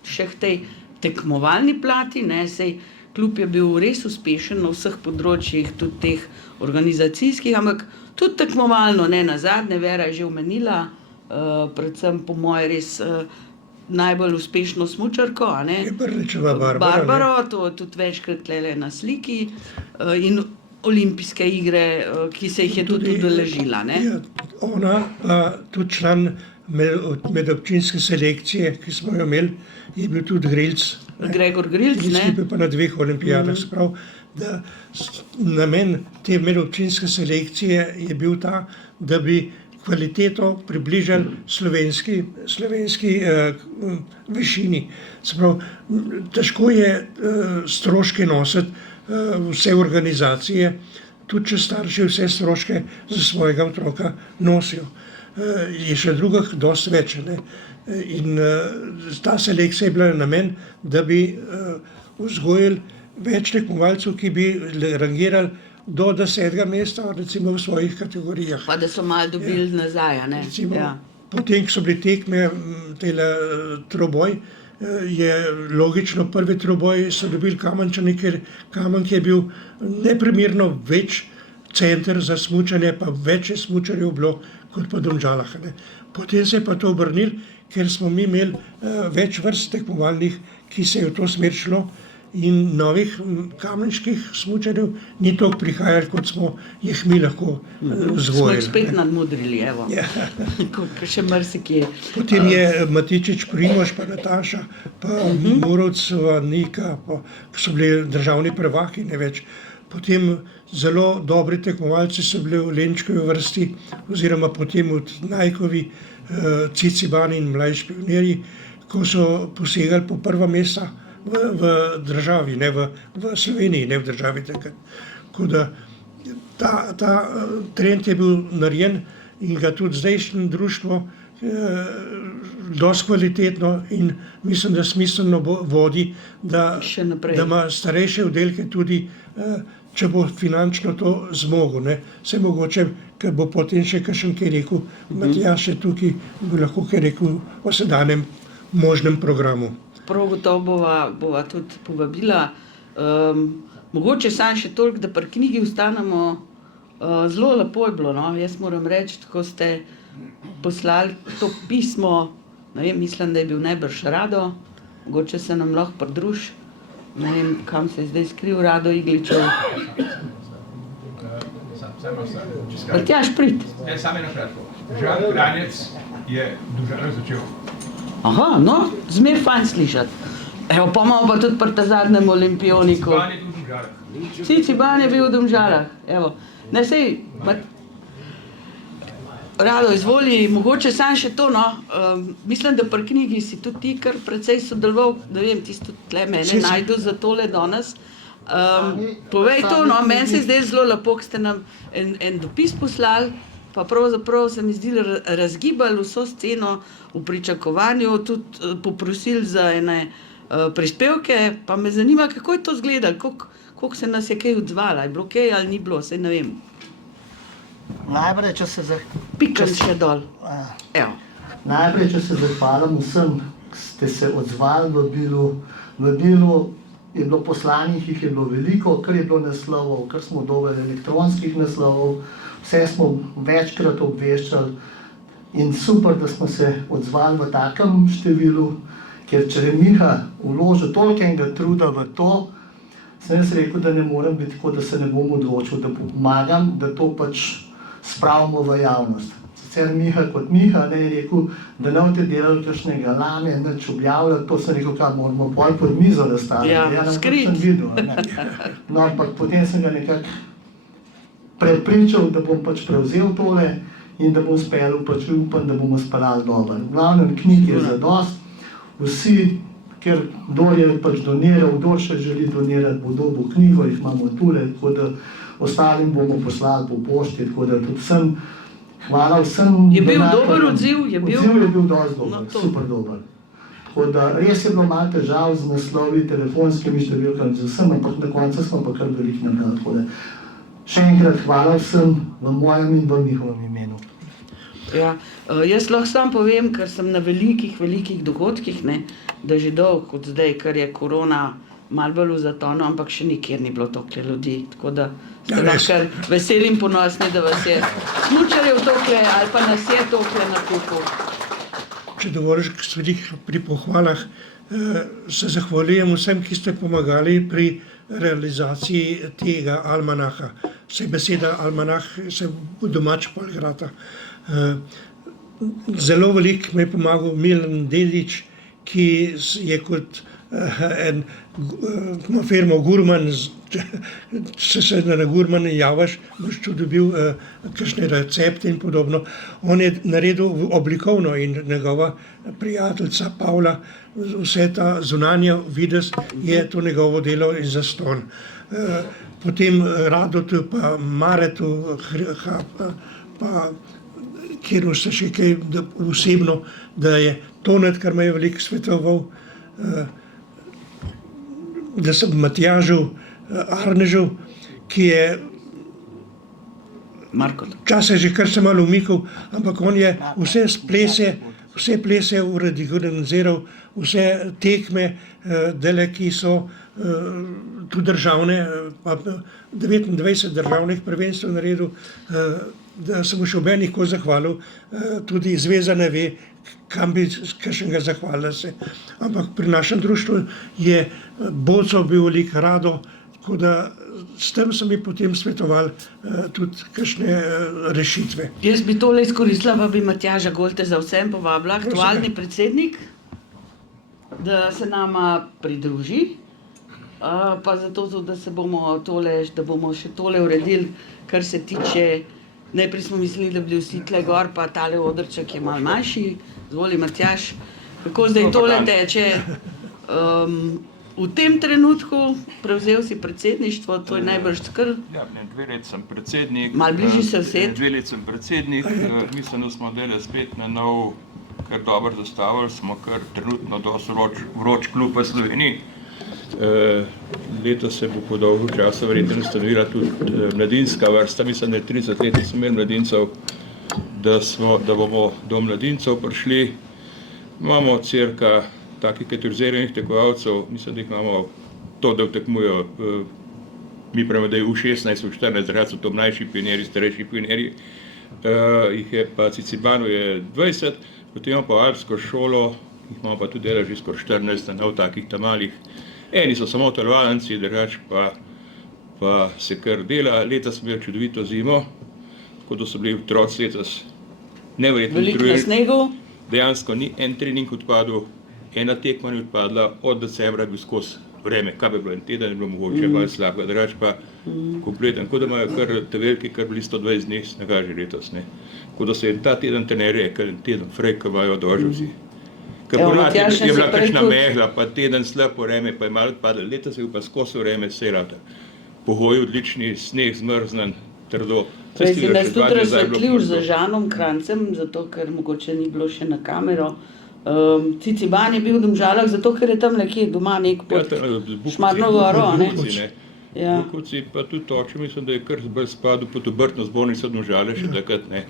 še k tej tekmovalni plati, ne, sej klub je bil res uspešen na vseh področjih, tudi teh organizacijskih, ampak tudi tekmovalno, ne nazadnje, Vera je že omenila, predvsem po moje res najbolj uspešno smučarko, a ne. Je Brličeva Barbara. Barbaro, to je tudi večkrat tlele na sliki, in olimpijske igre, ki se jih je tudi udeležila, ne. Ja, ona pa tudi član medobčinske selekcije, ki smo jo imeli, je bil tudi Grilc. Gregor Grilc, ne. Skupaj pa na 2 olimpijadah. Se pravi, da namen te medobčinske selekcije je bil ta, da bi kvaliteto približali slovenski višini. Se pravi, težko je stroške nositi vse organizacije, tudi če starši vse stroške za svojega otroka nosijo. Je še drugih dosti več, ne. In ta selekcija je bila namen, da bi vzgojili več tekmovalcev, ki bi rangirali do 10. mesta, recimo v svojih kategorijah. Pa da so malo dobili nazaj, a ne. Recimo, Ja. potem, ko so bili tekme, troboj, je logično, prvi troboj so dobili Kamenčani, ker Kamen, ki je bil neprimerno več center za smučanje, pa več je smučarjev bilo kot pa v Domžalah. Ne. Potem se je pa to obrnilo, ker smo mi imeli več vrst tekmovalnih, ki se je v to smer šlo in novih kamenških smučarjev ni toliko prihajalo, kot smo jih mi lahko Smo vzgojili. jih spet nadmudrili, evo. Ja. Kot še marsikje. Potem je Matičič Primož, pa Nataša, pa Murovc, Nika, pa, ki so bili državni prvaki, ne več. Potem zelo dobri tekmovalci so bili v Lenčkovi vrsti, oziroma potem od Najkovi, Cicibani in mlajši pionirji, ko so posegali po prva mesta v državi, ne v Sloveniji, ne v državi takrat. Tako da ta trend je bil narejen in ga tudi zdajšnje društvo dosti kvalitetno in mislim, da smiselno vodi, da Še naprej. ima starejše oddelke tudi, če bo finančno to zmogel. Ne. Vse mogoče, ker bo potem še kakšen kaj rekel, Matjaž je tukaj, bi lahko kaj rekel o sedanjem možnem programu. Prav gotovo bova tudi povabila. Mogoče samo še toliko, da pri knjigi ostanemo. Zelo lepo je bilo, no? Jaz moram reči, ko ste poslali to pismo, ne vem, mislim, da je bil najbrž Rado, mogoče se nam lahko pridruži, ne vem, kam se je zdaj skril Rado Igličev. Matjaž, prid. Ne, samo eno kratko. Žan Kranjec je Domžale začel. Aha, no, zmer fajn slišati. Evo, pa imamo pa tudi pri ta zadnjem olimpioniku. Ciban je tudi v Domžalah. Ciciban je bil v Domžalah, evo. Ne, sej, Rado, izvoli, mogoče samo še to, no. Mislim, da pri knjigi si tudi ti kar precej sodeloval, ne vem, ti si tudi tle mene najdu za tole danes. Povej to, no, meni se je zdaj zelo lepo, ko ste nam en dopis poslali, pa pravzaprav se mi zdi razgibali vso sceno v pričakovanju, tudi poprosili za ene prispevke, pa me zanima, kako je to izgledalo, koliko se nas je kaj odzvala, je bilo kaj ali ni bilo, saj ne vem. Najprej, če se Pikam še dol. Evo. Najprej, če se zahvalim vsem, ki ste se odzvali v Bilu. V Bilu je bilo poslanih, jih je bilo veliko, kar je bilo naslovov, kar smo dobili elektronskih naslovov, vse smo večkrat obveščali in super, da smo se odzvali v takem številu, ker če je Miha vložil tolikega truda v to, sem jaz rekel, da ne morem biti tako, da se ne bom odločil, da pomagam, da to pač spravimo v javnost. Sicer Miha kot Miha je rekel, da ne boste delali kakšnega lame, nič objavljati, to sem rekel, kaj moramo pol pod mizo nastaviti. Ja, skrit. Sem videl, ne. No, ampak potem sem ga nekako prepričal, da bom pač prevzel tole in da bom speljal, pač upam, da bomo speljali dobro. V glavnem knjig je zadost, vsi, ker kdor je pač doniral, kdor še želi donirati, bo dobil knjigo, jih imamo tule, tako da ostalim bomo poslali po pošti, tako da tudi vsem, hvala vsem. Je bil dober odziv? Odziv je bil dosti dober, No, to. super dober. Tako da res je bilo malo težav z naslovi, telefonskimi številkami, z vsem, ampak na koncu smo pa kar veliko nabrali, tako da še enkrat hvala vsem v mojem in v njihovem imenu. Ja, jaz lahko sam povem, ker sem na velikih dogodkih, ne, da že dolgo kot zdaj, ker je korona malo bolj v zatonu, ampak še nikjer ni bilo toliko ljudi, tako da ste Ja, res. lahko kar veseli in ponosni, da vas je smučarjev toliko ali pa nas je toliko na kupu. Če dovoliš pri pohvalah, se zahvaljujem vsem, ki ste pomagali pri realizaciji tega almanaha. Saj beseda almanah se v domač polgrata. Zelo veliko mi je pomagal Milan Dedič, ki je kot ima firmo Gurman, če se na Gurman javiš, boš tu dobil kakšne recepte in podobno. On je naredil oblikovno in njegova prijateljica Pavla, vse ta zunanja videz je to njegovo delo in zastonj. Potem Radotu, pa Maretu, pa kjer se še kaj osebno, da je Tonet, kar me je veliko svetoval, da sem Matjažu Arnežu, ki je Marko. včasih že kar se malo umikal, ampak on je vse splese vse plese organiziral, vse tekme, ki so tudi državne, pa 29 državnih prvenstv naredil, da sem mu še obenih ko zahvalil, tudi zveza ne ve, kam bi kakšnega zahvalila se. Ampak pri našem društvu je borcev bil veliko rado, tako da s tem so mi potem svetovali tudi kakšne rešitve. Jaz bi tole izkoristila, pa bi Matjaža Golte za vsem povabila, aktualni predsednik, da se nama pridruži, pa zato tudi, da se bomo tole, da bomo še tole uredili, kar se tiče, najprej smo mislili, da bi bili vsi tle gor, pa tale odrček je malo manjši, zvoli Matjaž, kako zdaj tole teče. V tem trenutku prevzel si predsedništvo, to je najbrž skrb. Ja, 2 leti sem predsednik. Malo bližje se used. 2 leti sem predsednik, mislim, da smo zdaj spet na nov, kar dobro zastavili, smo kar trenutno dosti vroč klub v Sloveniji. Letos se bo po dolgo časa verjetno ustanovila tudi mladinska vrsta, mislim, da je 30 let smo imeli mladincev, da bomo do mladincev prišli. Imamo cirka takih kategoriziranih tekmovalcev, mislim, da jih imamo to, da tekmujejo, mi pravimo, da je U16, U14, zaradi so to mlajši pionirji, starejši pionirji, jih je pa Cicibanu je 20, potem imamo pa alpsko šolo, jih imamo pa tudi že skoraj 14, na takih tamalih. Eni so samo telovadnici, drugače pa se kar dela. Letos smo imeli čudovito zimo, tako da so bili otroci letos neverjetno Veliko na snegu. Dejansko ni en trening odpadel, ena tekma ni odpadla, od decembra je bil skozi vreme, kaj bi bilo en teden, je bilo mogoče malo slabega, drugače pa kompleten. Tako da imajo kar te veliki, kar bili 120 dni snega že letos. Tako da se je ta teden trenerje, kar en teden frej, ko imajo dožil vsi. Ker ponavadi je bila kakšna megla, pa teden slabo vreme, pa je malo odpadlo. Letos je bil pa skozi vreme vse rata. Pogoji odlični, sneg zmrznen, trdo. Prej si nas tudi razsvetljiv z Žanom Krancem, zato ker mogoče ni bilo še na kamero. Ciciban je bil v Domžalah, zato ker je tam nekje doma nek pod Šmarno goro, ne? Bukovci, pa tudi oče, mislim, da je kar bolj spadil pod obrtno zbornico Domžale, še takrat ne.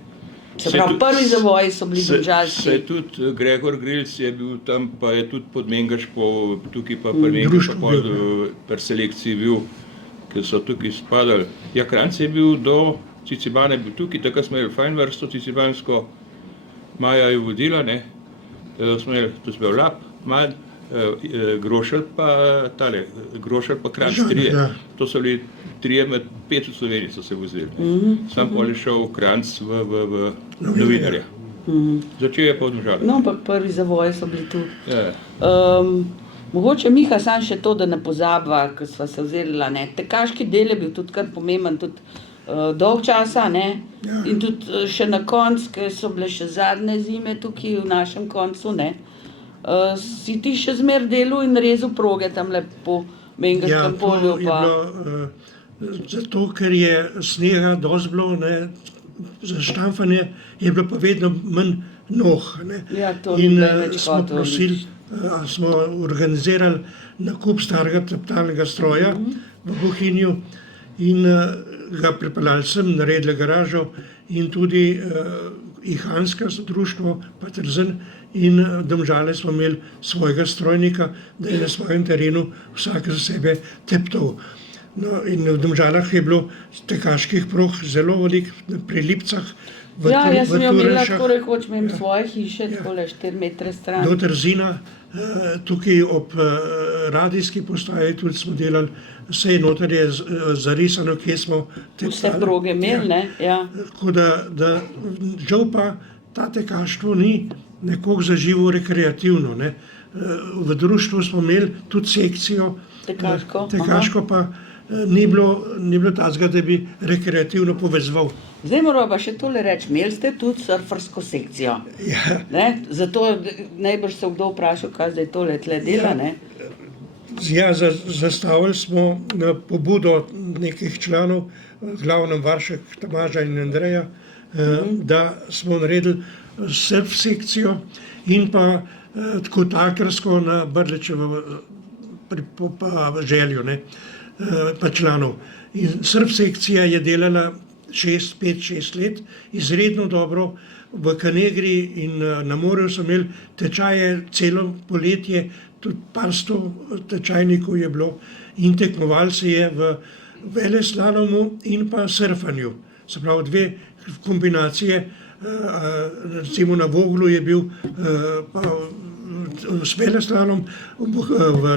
Se pravi, prvi zavoji so bili domžalski. Se je tudi Gregor Grilc je bil tam, pa je tudi Podmengaš, tukaj pa Podmengaš, pa pri selekciji bil, ker so tukaj spadali. Ja, Kranc je bil do Cicibana, je bil tukaj, takrat smo imeli fajn vrsto Cicibansko, Maja je vodila, ne, smo imeli, tu smo imeli Lap, Manj, Grošelj pa Kranc 3. To so bili 3 med 5 v Sloveniji so se vozili. Sam pol je šel Kranc v novinarja. Začel je pa v Domžalah. No, ampak prvi zavoji so bili tu. Mogoče Miha sam še to, da ne pozabva, ko sva se vzela, ne. Tekaški del je bil tudi kar pomemben, tudi dolg časa, ne. In tudi še na koncu, ker so bile še zadnje zime tukaj v našem koncu, ne. Si ti še zmer delal in rezal proge tamle po Mengaškem polju? Ja, to je bilo zato, ker je snega dosti bilo, ne, za štamfanje je bilo pa vedno manj noh, ne. Ja, to ni več smo prosili, smo organizirali nakup starega teptalnega stroja v Bohinju in ga pripeljali sem, naredili garažo in tudi Ihansko društvo, pa Trzen in Domžale smo imeli svojega strojnika, da je na svojem terenu vsak za sebe teptal. No, in v Domžalah je bilo tekaških prog zelo veliko, pri Lipcah, v Ja, jaz sem jo imela Turešah, tako rekoč, imam svoje hiše, takole 4 metre stran. do Trzina, tukaj ob radijski postaji tudi smo delali, vse noter je zarisano, kje smo teptali. Vse proge imeli, ne, ja. Tako da žal pa ta tekaštvo ni nekoliko zaživo rekreativno, ne. V društvu smo imeli tudi sekcijo Tekaško, pa ni bilo takega, da bi rekreativno povezoval. Zdaj moramo pa še tole reči, imeli ste tudi surfersko sekcijo, Ja, ne? Zato najbrž se kdo vprašal, kaj zdaj tole tle dela, ne? zastavili smo na pobudo nekih članov, glavnem Varšek, Tomaža in Andreja, da smo naredili surf sekcijo in pa kotakarsko na Brlečevo pa željo, ne, pa članov. In surf sekcija je delala 5-6 let, izredno dobro. V Kanegri in na morju so imeli tečaje celo poletje, tudi par sto tečajnikov je bilo in tekmovali se je v veleslalomu in pa surfanju. Se pravi, dve kombinacije, recimo na Voglu je bil s veleslalom,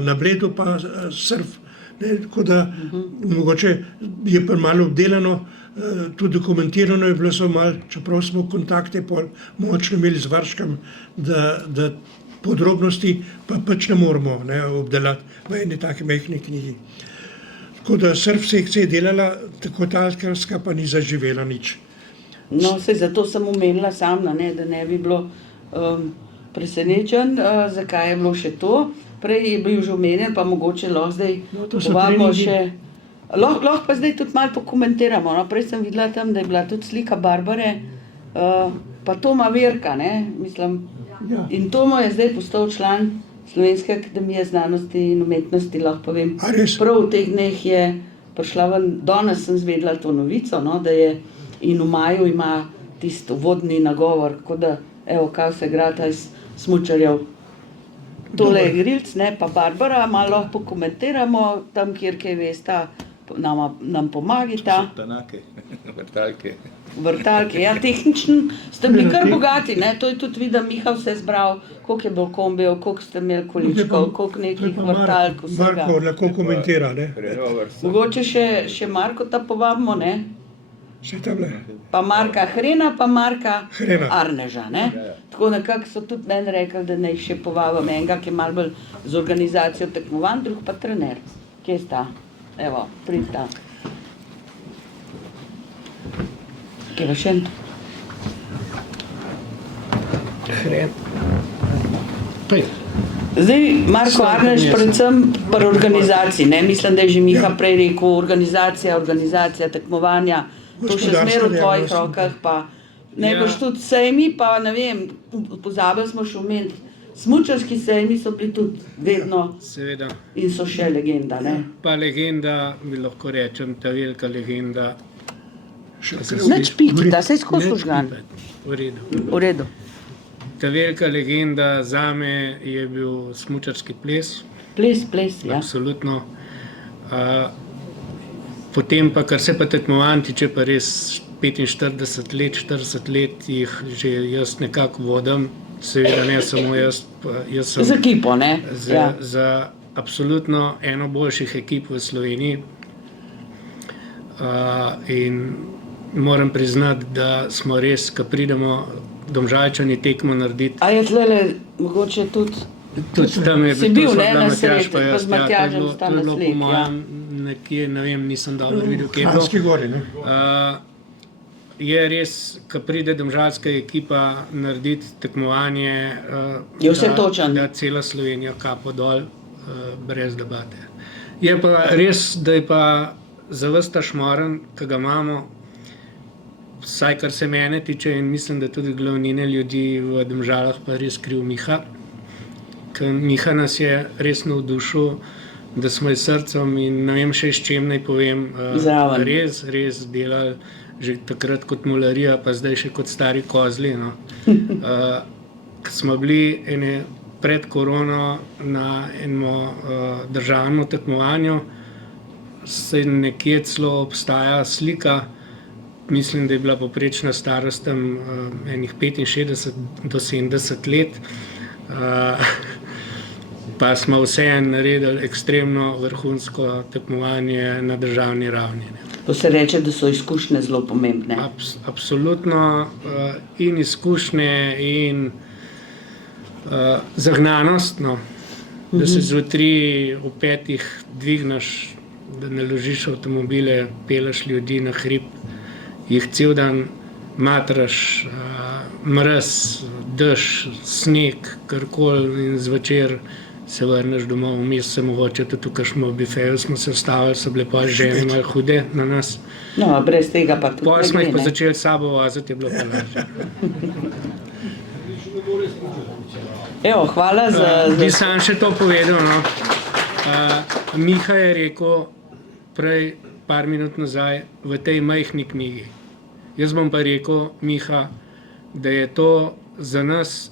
na Bledu pa surf. Tako da mogoče je premalo obdelano, tudi dokumentirano je bilo so malo, čeprav smo kontakte pol močno imeli z Varškem, da podrobnosti pa pač ne moramo obdelati v eni taki majhni knjigi. Tako da surf sekcija je delala, tako talkarska pa ni zaživela nič. No, saj zato sem omenila sama, da ne bi bilo presenečen, zakaj je bilo še to. Prej je bil že omenjen, pa mogoče lahko zdaj povabimo še. Lahko pa zdaj tudi malo pokomentiramo. No? Prej sem videla tam, da je bila tudi slika Barbare, pa Toma Virka, mislim. Ja. In Tomo je zdaj postal član Slovenske akademije znanosti in umetnosti, lahko povem. A res? Prav v teh dneh je prišla ven, danes sem zvedela to novico, no, da je in v maju ima tisto vodni nagovor, tako da, evo, kaj se grata iz smučarjev. Tole je Grilc, pa Barbara, malo lahko pokomentiramo, tam, kjer kaj vesta, nam pomagita. Tanake, vrtalke. Vrtalke, ja, tehnično ste bili kar bogati, to je tudi vidim, Miha vse zbral, koliko je bilo kombijev, koliko ste imeli količkov, koliko nekih vrtalk, vsega. Marko lahko komentira, Mogoče še Markota povabimo, Vse table. Pa Marka Hrena, pa Marka Hrena. Arneža, Tako nekako so tudi meni rekli, da naj še povabim enega, ki je malo bolj z organizacijo tekmovanj, drug pa trener. Kje sta? Evo, pridita. Kje pa še? Zdaj, Marko Arnež, predvsem pri organizaciji, mislim, da je že Miha prej rekel, organizacija, tekmovanja, to še zmeraj v tvojih rokah, pa najbolj tudi sejmi, pa ne vem, pozabili smo še omeniti, smučarski sejmi so bili tudi vedno Seveda. In so še legenda, Pa legenda, bi lahko rečem, ta velika legenda. Nič pikita, saj skozi užgan. V redu. Ta velika legenda zame je bil smučarski ples. Ples, ja. Absolutno. Potem pa, kar se pa tekmovanj tiče, pa res 45 let, 40 let jih že jaz nekako vodim. Seveda ne samo jaz sem... Z ekipo, Za absolutno eno boljših ekip v Sloveniji. In moram priznati, da smo res, ko pridemo Domžalčani tekmo narediti. A je tlele mogoče tudi... Tudi tam je si bil, na sredi, pa z Matjažem sta na sled, po mojem nekje, ne vem, nisem dobro videl, kje je bilo. Kranjski gori, Je res, ko pride domžalska ekipa narediti tekmovanje, je vse točen. Da cela Slovenija kapo dol, brez debate. Je pa res, da je pa za ves ta šmoren, ki ga imamo, vsaj kar se mene tiče in mislim, da tudi glavnine ljudi v Domžalah pa res kriv Miha. Ker Miha nas je res navdušil, da smo s srcem in ne vem še s čem naj povem, res delali že takrat kot mularija, pa zdaj še kot stari kozli. Ko smo bili pred korono na enem državnem tekmovanju, se nekje celo obstaja slika, mislim, da je bila povprečna starost tam enih 65 do 70 let. Pa smo vseeno naredili ekstremno vrhunsko tekmovanje na državni ravni. To se reče, da so izkušnje zelo pomembne. Absolutno. In izkušnje in zagnanost, da se zjutraj ob 5 dvigneš, da naložiš avtomobile, peleš ljudi na hrib, jih cel dan matraš, mraz, dež, sneg, karkoli in zvečer se vrneš domov. Vmes se mogoče tudi v kakšnem bifeju smo se vstavili, so bile pa žene malo hude na nas. No, brez tega pa tudi ne gre. Potem smo jih pa začeli s sabo voziti, je bilo pa lažje. Evo, hvala za... Bi sam še to povedal, Miha je rekel prej, par minut nazaj, v tej majhni knjigi, Jaz bom pa rekel, Miha, da je to za nas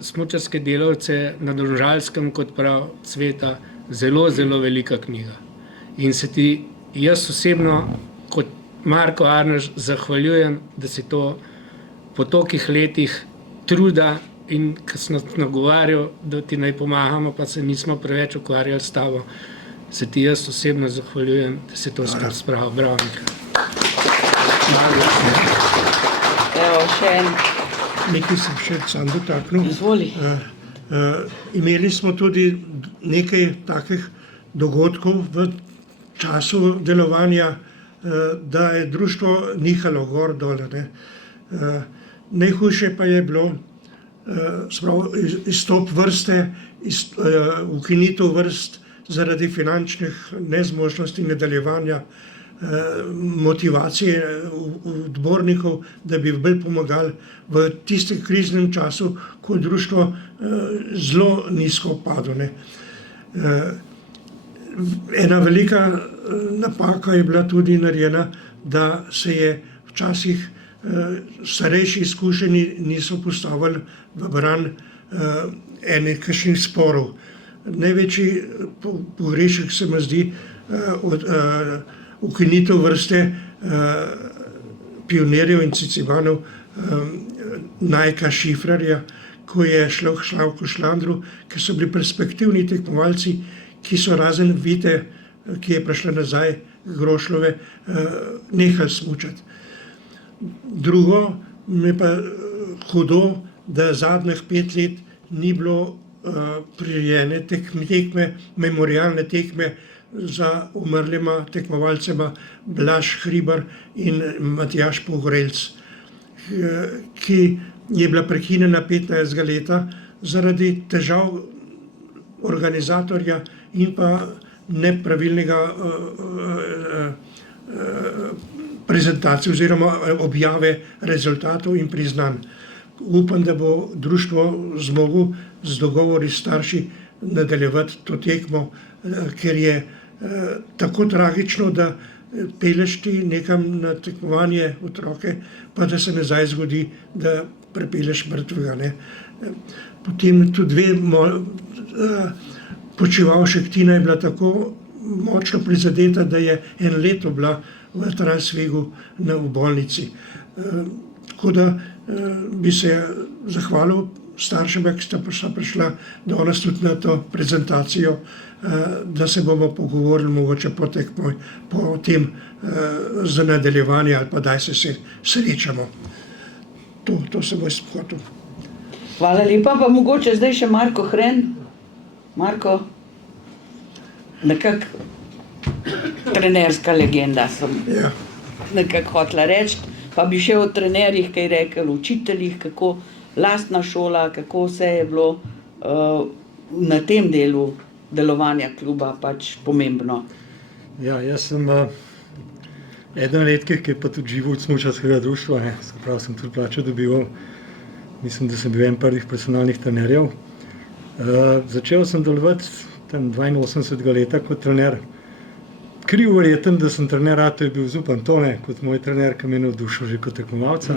smučarske delavce na Domžalskem, kot prav Cveta, zelo, zelo velika knjiga. In se ti jaz osebno, kot Marko Arnež, zahvaljujem, da si to po tolikih letih truda in ko sem nagovarjal, da ti naj pomagamo, pa se nismo preveč ukvarjali s tabo, se ti jaz osebno zahvaljujem, da si to spravil. Bravo, Miha. Evo, še en. Nekaj sem še sam dotaknil. Izvoli. Imeli smo tudi nekaj takih dogodkov v času delovanja, da je društvo nihalo gor dol. Najhujše pa je bilo izstop vrste, ukinitev vrst zaradi finančnih nezmožnosti nadaljevanja, motivacije odbornikov, da bi bolj pomagali v tistem kriznem času, ko je društvo zelo nizko padlo. Ena velika napaka je bila tudi narejena, da se je včasih starejši izkušeni niso postavili v bran enih kakšnih sporov. Največji pogrešek se mi zdi ukinitev vrste pionirjev in cicibanov Najka Šifrarja, ko je šla v Šlandru, ker so bili perspektivni tekmovalci, ki so razen Vite, ki je prišla nazaj, Grošljove, nehali smučati. Drugo, mi pa hudo, da zadnjih 5 let ni bilo prirejene tekme, memorialne tekme za umrlima tekmovalcema Blaž Hribar in Matjaž Pogorelc, ki je bila prekinjena 15 leta zaradi težav organizatorja in pa nepravilnega prezentacije oziroma objave rezultatov in priznanj. Upam, da bo društvo zmoglo z dogovori s starši nadaljevati to tekmo, ker je tako tragično, da pelješ ti nekam na tekmovanje otroke, pa da se nazaj zgodi, da prepelješ mrtvega. Potem tudi Počivalšek Tina je bila tako močno prizadeta, da je 1 leto bila v Transvigu v bolnici. Tako da bi se zahvalil staršema, ki sta prišla danes tudi na to prezentacijo, da se bomo pogovorili mogoče po tem za nadaljevanje ali pa daj se srečamo. To se bo izpohotil. Hvala lepa, pa mogoče zdaj še Marko Hren. Marko, nekako trenerska legenda sem nekako hotela reči, pa bi še o trenerjih kaj rekel, učiteljih, kako lastna šola, kako vse je bilo na tem delu delovanja kluba pač pomembno. Ja, jaz sem eden redkih, ki je pa tudi živel od smučarskega društva, se pravi, sem tudi plačo dobival. Mislim, da sem bil en prvih personalnih trenerjev. Začel sem delovati tam 82 leta kot trener. Kriv verjeten, da sem trener ratal, je bil Zupan Tone kot moj trener, ki me je navdušil že kot tekmovalca.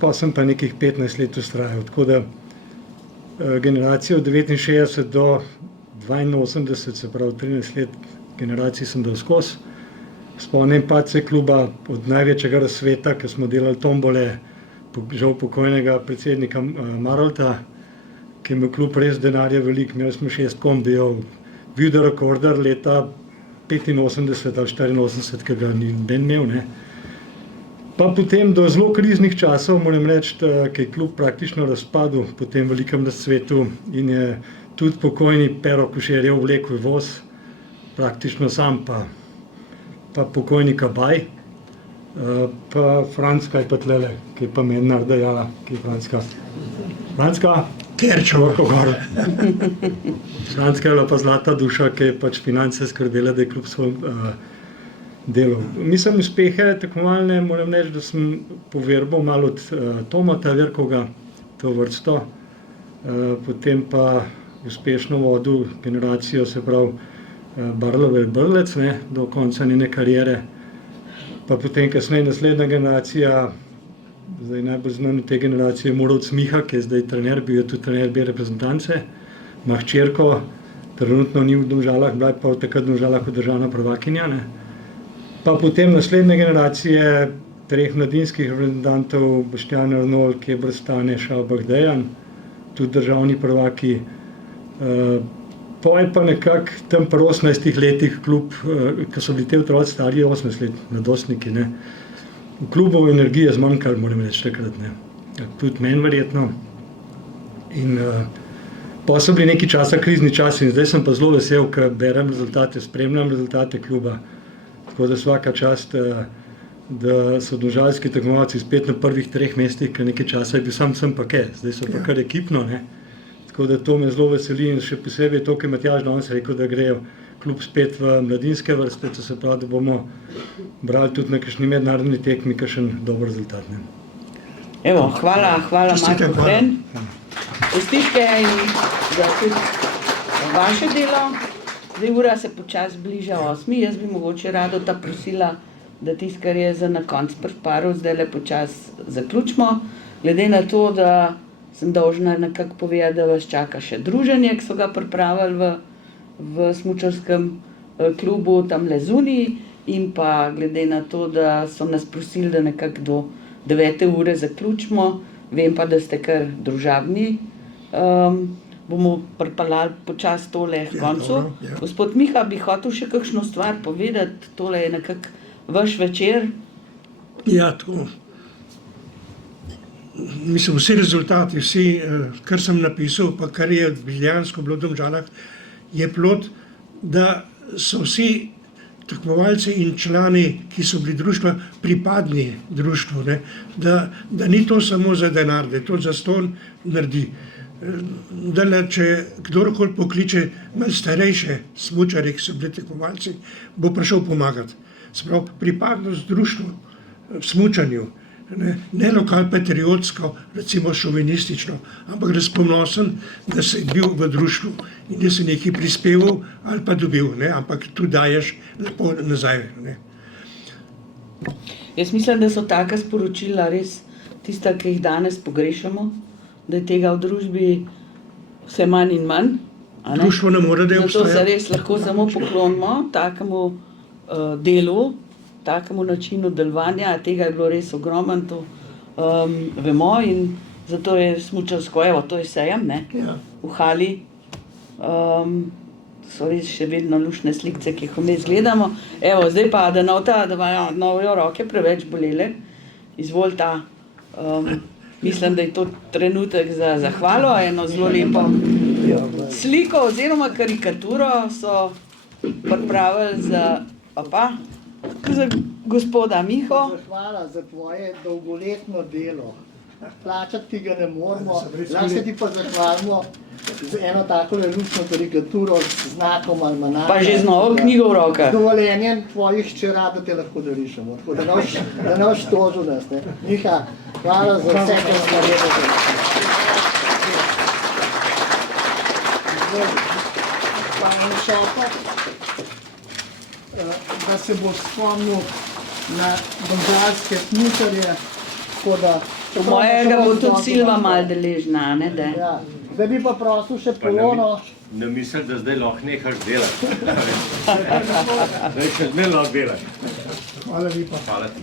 Pa sem pa nekih 15 let vztrajal, tako da generacijo od 69 do 82, se pravi 13 let generacij sem dal skozi. Spomnim padce kluba od največjega razsveta, ki smo delali tombole, žal pokojnega predsednika Marolta, ki je imel klub res denarja veliko, imeli smo 6 kombijev, video rekorder leta 85 ali 84, ki ga ni noben imel. Pa potem do zelo kriznih časov, moram reči, ki je klub praktično razpadel po tem velikem razcvetu in je tudi pokojni Pero Košerjev vlekel voz, praktično sam pa pokojni Kabaj, pa Franska je pa tlele, ki je pa meni nardajala, ki je Franska. Franska? Kerčeva. Franska je bila pa zlata duša, ki je pač finance skrbela, da je klub svoj delal. Mislim, uspehe tekmovalne, moram reči, da sem poverbil malo od Tomata Verkoga, to vrsto, potem pa uspešno vodil generacijo, se pravi Barlovel Brlec, do konca njene kariere. pa potem kasneje naslednja generacija, zdaj najbolj znan od te generacije je Moravc Miha, ki je zdaj trener, bil je tudi trener B reprezentance, ima hčerko, trenutno ni v Domžalah, bila je pa takrat v Domžalah kot državna prvakinja. Ne. Pa potem naslednje generacije 3 mladinskih reprezentantov, Boštjan Arnold, Kebr Stane, Šavbah Dejan, tudi državni prvaki. Pa je pa nekako tam pri 18 letih klub, ko so bili te otroci stari 18 let, mladostniki, ne. V klubu energije zmanjkalo, moram reči, takrat, ne. Tudi meni verjetno. In pa so bili nekaj časa krizni časi in zdaj sem pa zelo vesel, ker berem rezultate, spremljam rezultate kluba. Tako da svaka čast, da so domžalski tekmovalci spet na prvih 3 mestih, ker nekaj časa je bil sam pa kaj, zdaj so pa kar ekipno, ne. Tako da to me zelo veseli in še posebej to, ker Matjaž danes rekel, da grejo klub spet v mladinske vrste, to se pravi, da bomo brali tudi na kakšni mednarodni tekmi kakšen dober rezultat. Ne. Evo, hvala Marko Hren. Čestitke in za tudi vaše delo. Zdaj ura se počasi bliža 8. Jaz bi mogoče rado ta prosila, da tisto, kar je za na konc priparil, zdaj le počasi zaključimo. Glede na to, da sem dolžna nekako povedati, da vas čaka še druženje, ki so ga pripravili v smučarskem klubu tam le zunaj, in pa glede na to, da so nas prosili, da nekako do 9. ure zaključimo, vem pa, da ste kar družabni, bomo pripeljali počasi tole k koncu. Gospod Miha, bi hotel še kakšno stvar povedati, tole je nekako vaš večer. Ja, tako. Mislim, vsi rezultati, kar sem napisal, pa kar je dejansko bilo v Domžalah, je plod, da so vsi tekmovalci in člani, ki so bili društva, pripadni društvu, ne? Da ni to samo za denar, da je to zastonj naredi. Da če kdorkoli pokliče malo starejše smučarje, ki so bili tekmovalci, bo prišel pomagati. Se pravi, pripadnost društvu v smučanju, ne lokalpatriotsko, recimo šovinistično, ampak da si ponosen, da si bil v društvu in da si nekaj prispeval ali pa dobil, ne? Ampak tu daješ lepo nazaj. Ne? Jaz mislim, da so taka sporočila res tista, ki jih danes pogrešamo, da je tega v družbi vse manj in manj. Društvo ne more, da je obstajalo. Zato se obstajalo. res lahko samo poklonimo takemu delu, takemu načinu delovanja, tega je bilo res ogromno, to vemo in zato je smučarsko, evo, to je sejem, ne, v hali, so res še vedno luštne slikce, ki jih vmes gledamo. Evo, zdaj pa, da novajo roke preveč bolele, izvolite, mislim, da je to trenutek za zahvalo, eno zelo lepo sliko oziroma karikaturo so pripravili za gospoda Miho. Hvala za tvoje dolgoletno delo. Plačati ti ga ne moramo, lahko se ti pa zahvalimo z eno tako luštno karikaturo z znakom almanaka. Pa že z novo knjigo v rokah. Z dovoljenjem tvojih hčera, da te lahko narišemo. Tako da ne boš tožil nas. Ne. Miha, hvala za vse, kar smo naredili. Hvala Šopa, da se bo spomnil na domžalske smučarje. Po mojega bo tudi Silva malo deležna, ne? Ja. Zdaj bi pa prosil še Polono. Ne mislim, da zdaj lahko nehaš delati. Zdaj še zmeraj lahko delaš. Hvala lepa. Hvala ti.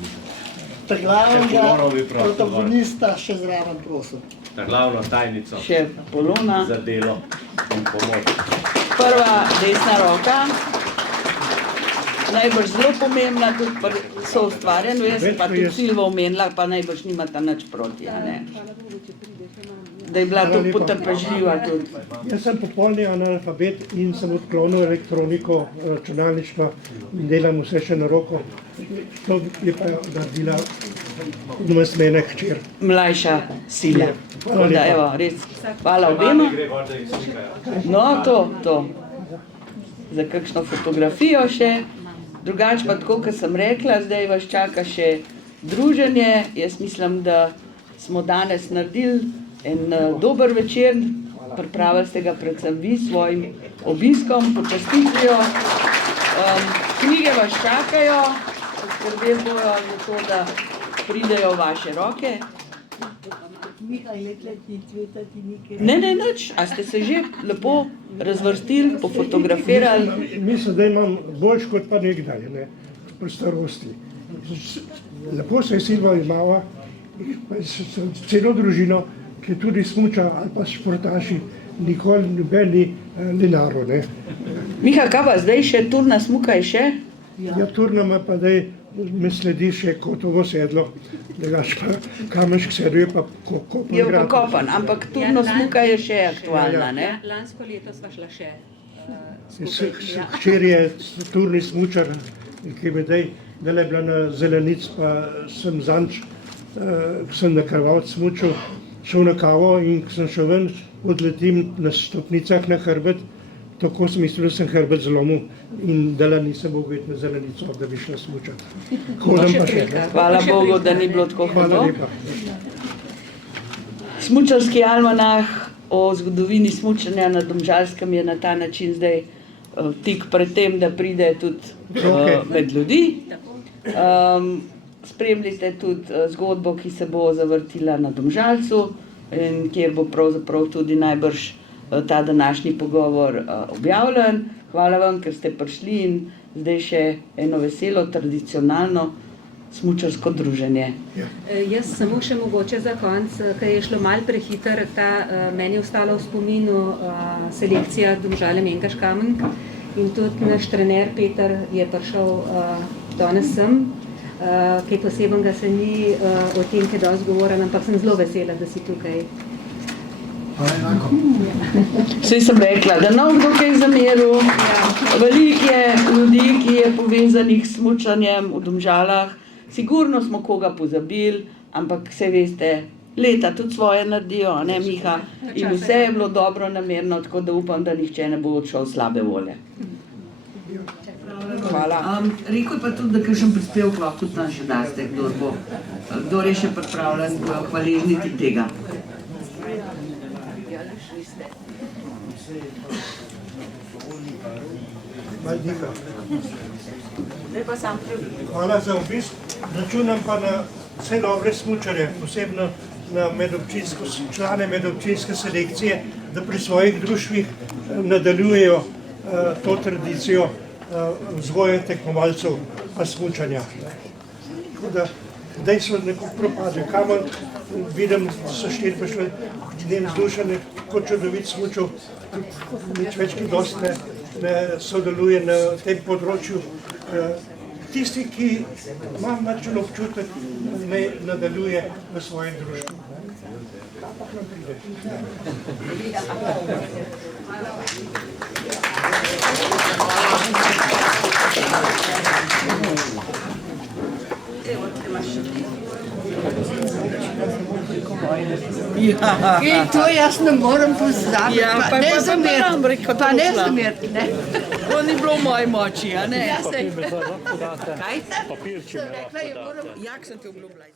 Ta glavnega protagonista še zraven prosim. Ta glavno tajnico Še Polona. za delo in pomoč. Prva desna roka, najbrž zelo pomembna tudi pri soustvarjanju, jaz sem pa tudi Silvo omenila, pa najbrž nimata nič proti, a ne? Da je bila tudi potrpežljiva tudi. Jaz sem popolni analfabet in sem odklonil elektroniko, računalništvo in delam vse še na roko. To je pa naredila vmes mene hčer. Mlajša Sila. Tako da, evo, res, hvala obema. No, to. Za kakšno fotografijo še. Drugače pa tako, kot sem rekla, zdaj vas čaka še druženje. Jaz mislim, da smo danes naredili en dober večer. Pripravili ste ga predvsem vi s svojim obiskom, počastitvijo. Knjige vas čakajo. skrbeli bojo za to, da pridejo v vaše roke. Ne, nič. A ste se že lepo razvrstili, pofotografirali? Mislim, da imam boljš kot pa nekdaj, ne, pri starosti. Lepo se je Silva imala, celo družino, ki tudi smuča ali pa športaši, nikoli nobeni Linaro, ne. Miha, kaj pa zdaj še turna smuka je še? Ja, turna ima pa zdaj, me sledi še Kotovo sedlo, drugače pa Kamenšk sedlo je pa Kopan. Je pa Kopan, ampak turno smuka je še aktualna, ne? Lansko leto sva šla še. Hčer je turni smučar, ki bi zdaj bila na Zelenic, pa sem zanč, sem na Krvavec smučal, šel na kavo in ko sem šel ven, odletim na stopnicah na hrbet, tako sem mislil, da sem hrbet zlomil in dala nisem mogel iti na Zelenico, da bi šla smučati. Hodam pa še. Hvala Bogu, da ni bilo tako Hvala hudo. lepa. Smučarski almanah o zgodovini smučanja na Domžalskem je na ta način zdaj tik pred tem, da pride tudi med ljudi. Spremljite tudi zgodbo, ki se bo zavrtila na Domžalcu in kjer bo pravzaprav tudi najbrž ta današnji pogovor objavljen. Hvala vam, ker ste prišli in zdaj še eno veselo, tradicionalno smučarsko druženje. Jaz samo še mogoče za konec, ker je šlo malo prehiter, meni je ostala v spominu selekcija Domžale Mengaš Kamenk in tudi naš trener Peter je prišel danes sem. Kaj posebenega se ni o tem kaj dosti govoril, ampak sem zelo vesela, da si tukaj. Saj sem rekla, da ne bo kdo kaj zameril. Veliko je ljudi, ki je povezanih s smučanjem v Domžalah. Sigurno smo koga pozabili, ampak vse veste, leta tudi svoje naredijo, ne Miha? In vse je bilo dobro namerno, tako da upam, da nihče ne bo odšel slabe volje. Hvala. Rekel je pa tudi, da kakšen prispevek lahko tudi tam še daste, kdor je še pripravljen, bojo hvaležni tudi tega. Hvala za obisk. Računam pa na vse dobre smučarje, posebno na člane medobčinske selekcije, da pri svojih društvih nadaljujejo to tradicijo vzgoje tekmovalcev pa smučanja. Tako da zdaj so nekako propadli. Kamen, vidim, so štiri prišli, njen zdušen je kot čudovit smučal, nič več ki dosti ne sodeluje na tem področju. Tisti, ki ima način občutek, ne nadaljuje v svojem društvu. In to jaz ne morem pozabiti, Ja, pa ne je zameriti, pa ne zameriti, ne. To ni bilo v moji moči, a ne? Ja, sej. Kaj? Sem rekla, je moram... Jak sem te obljubila?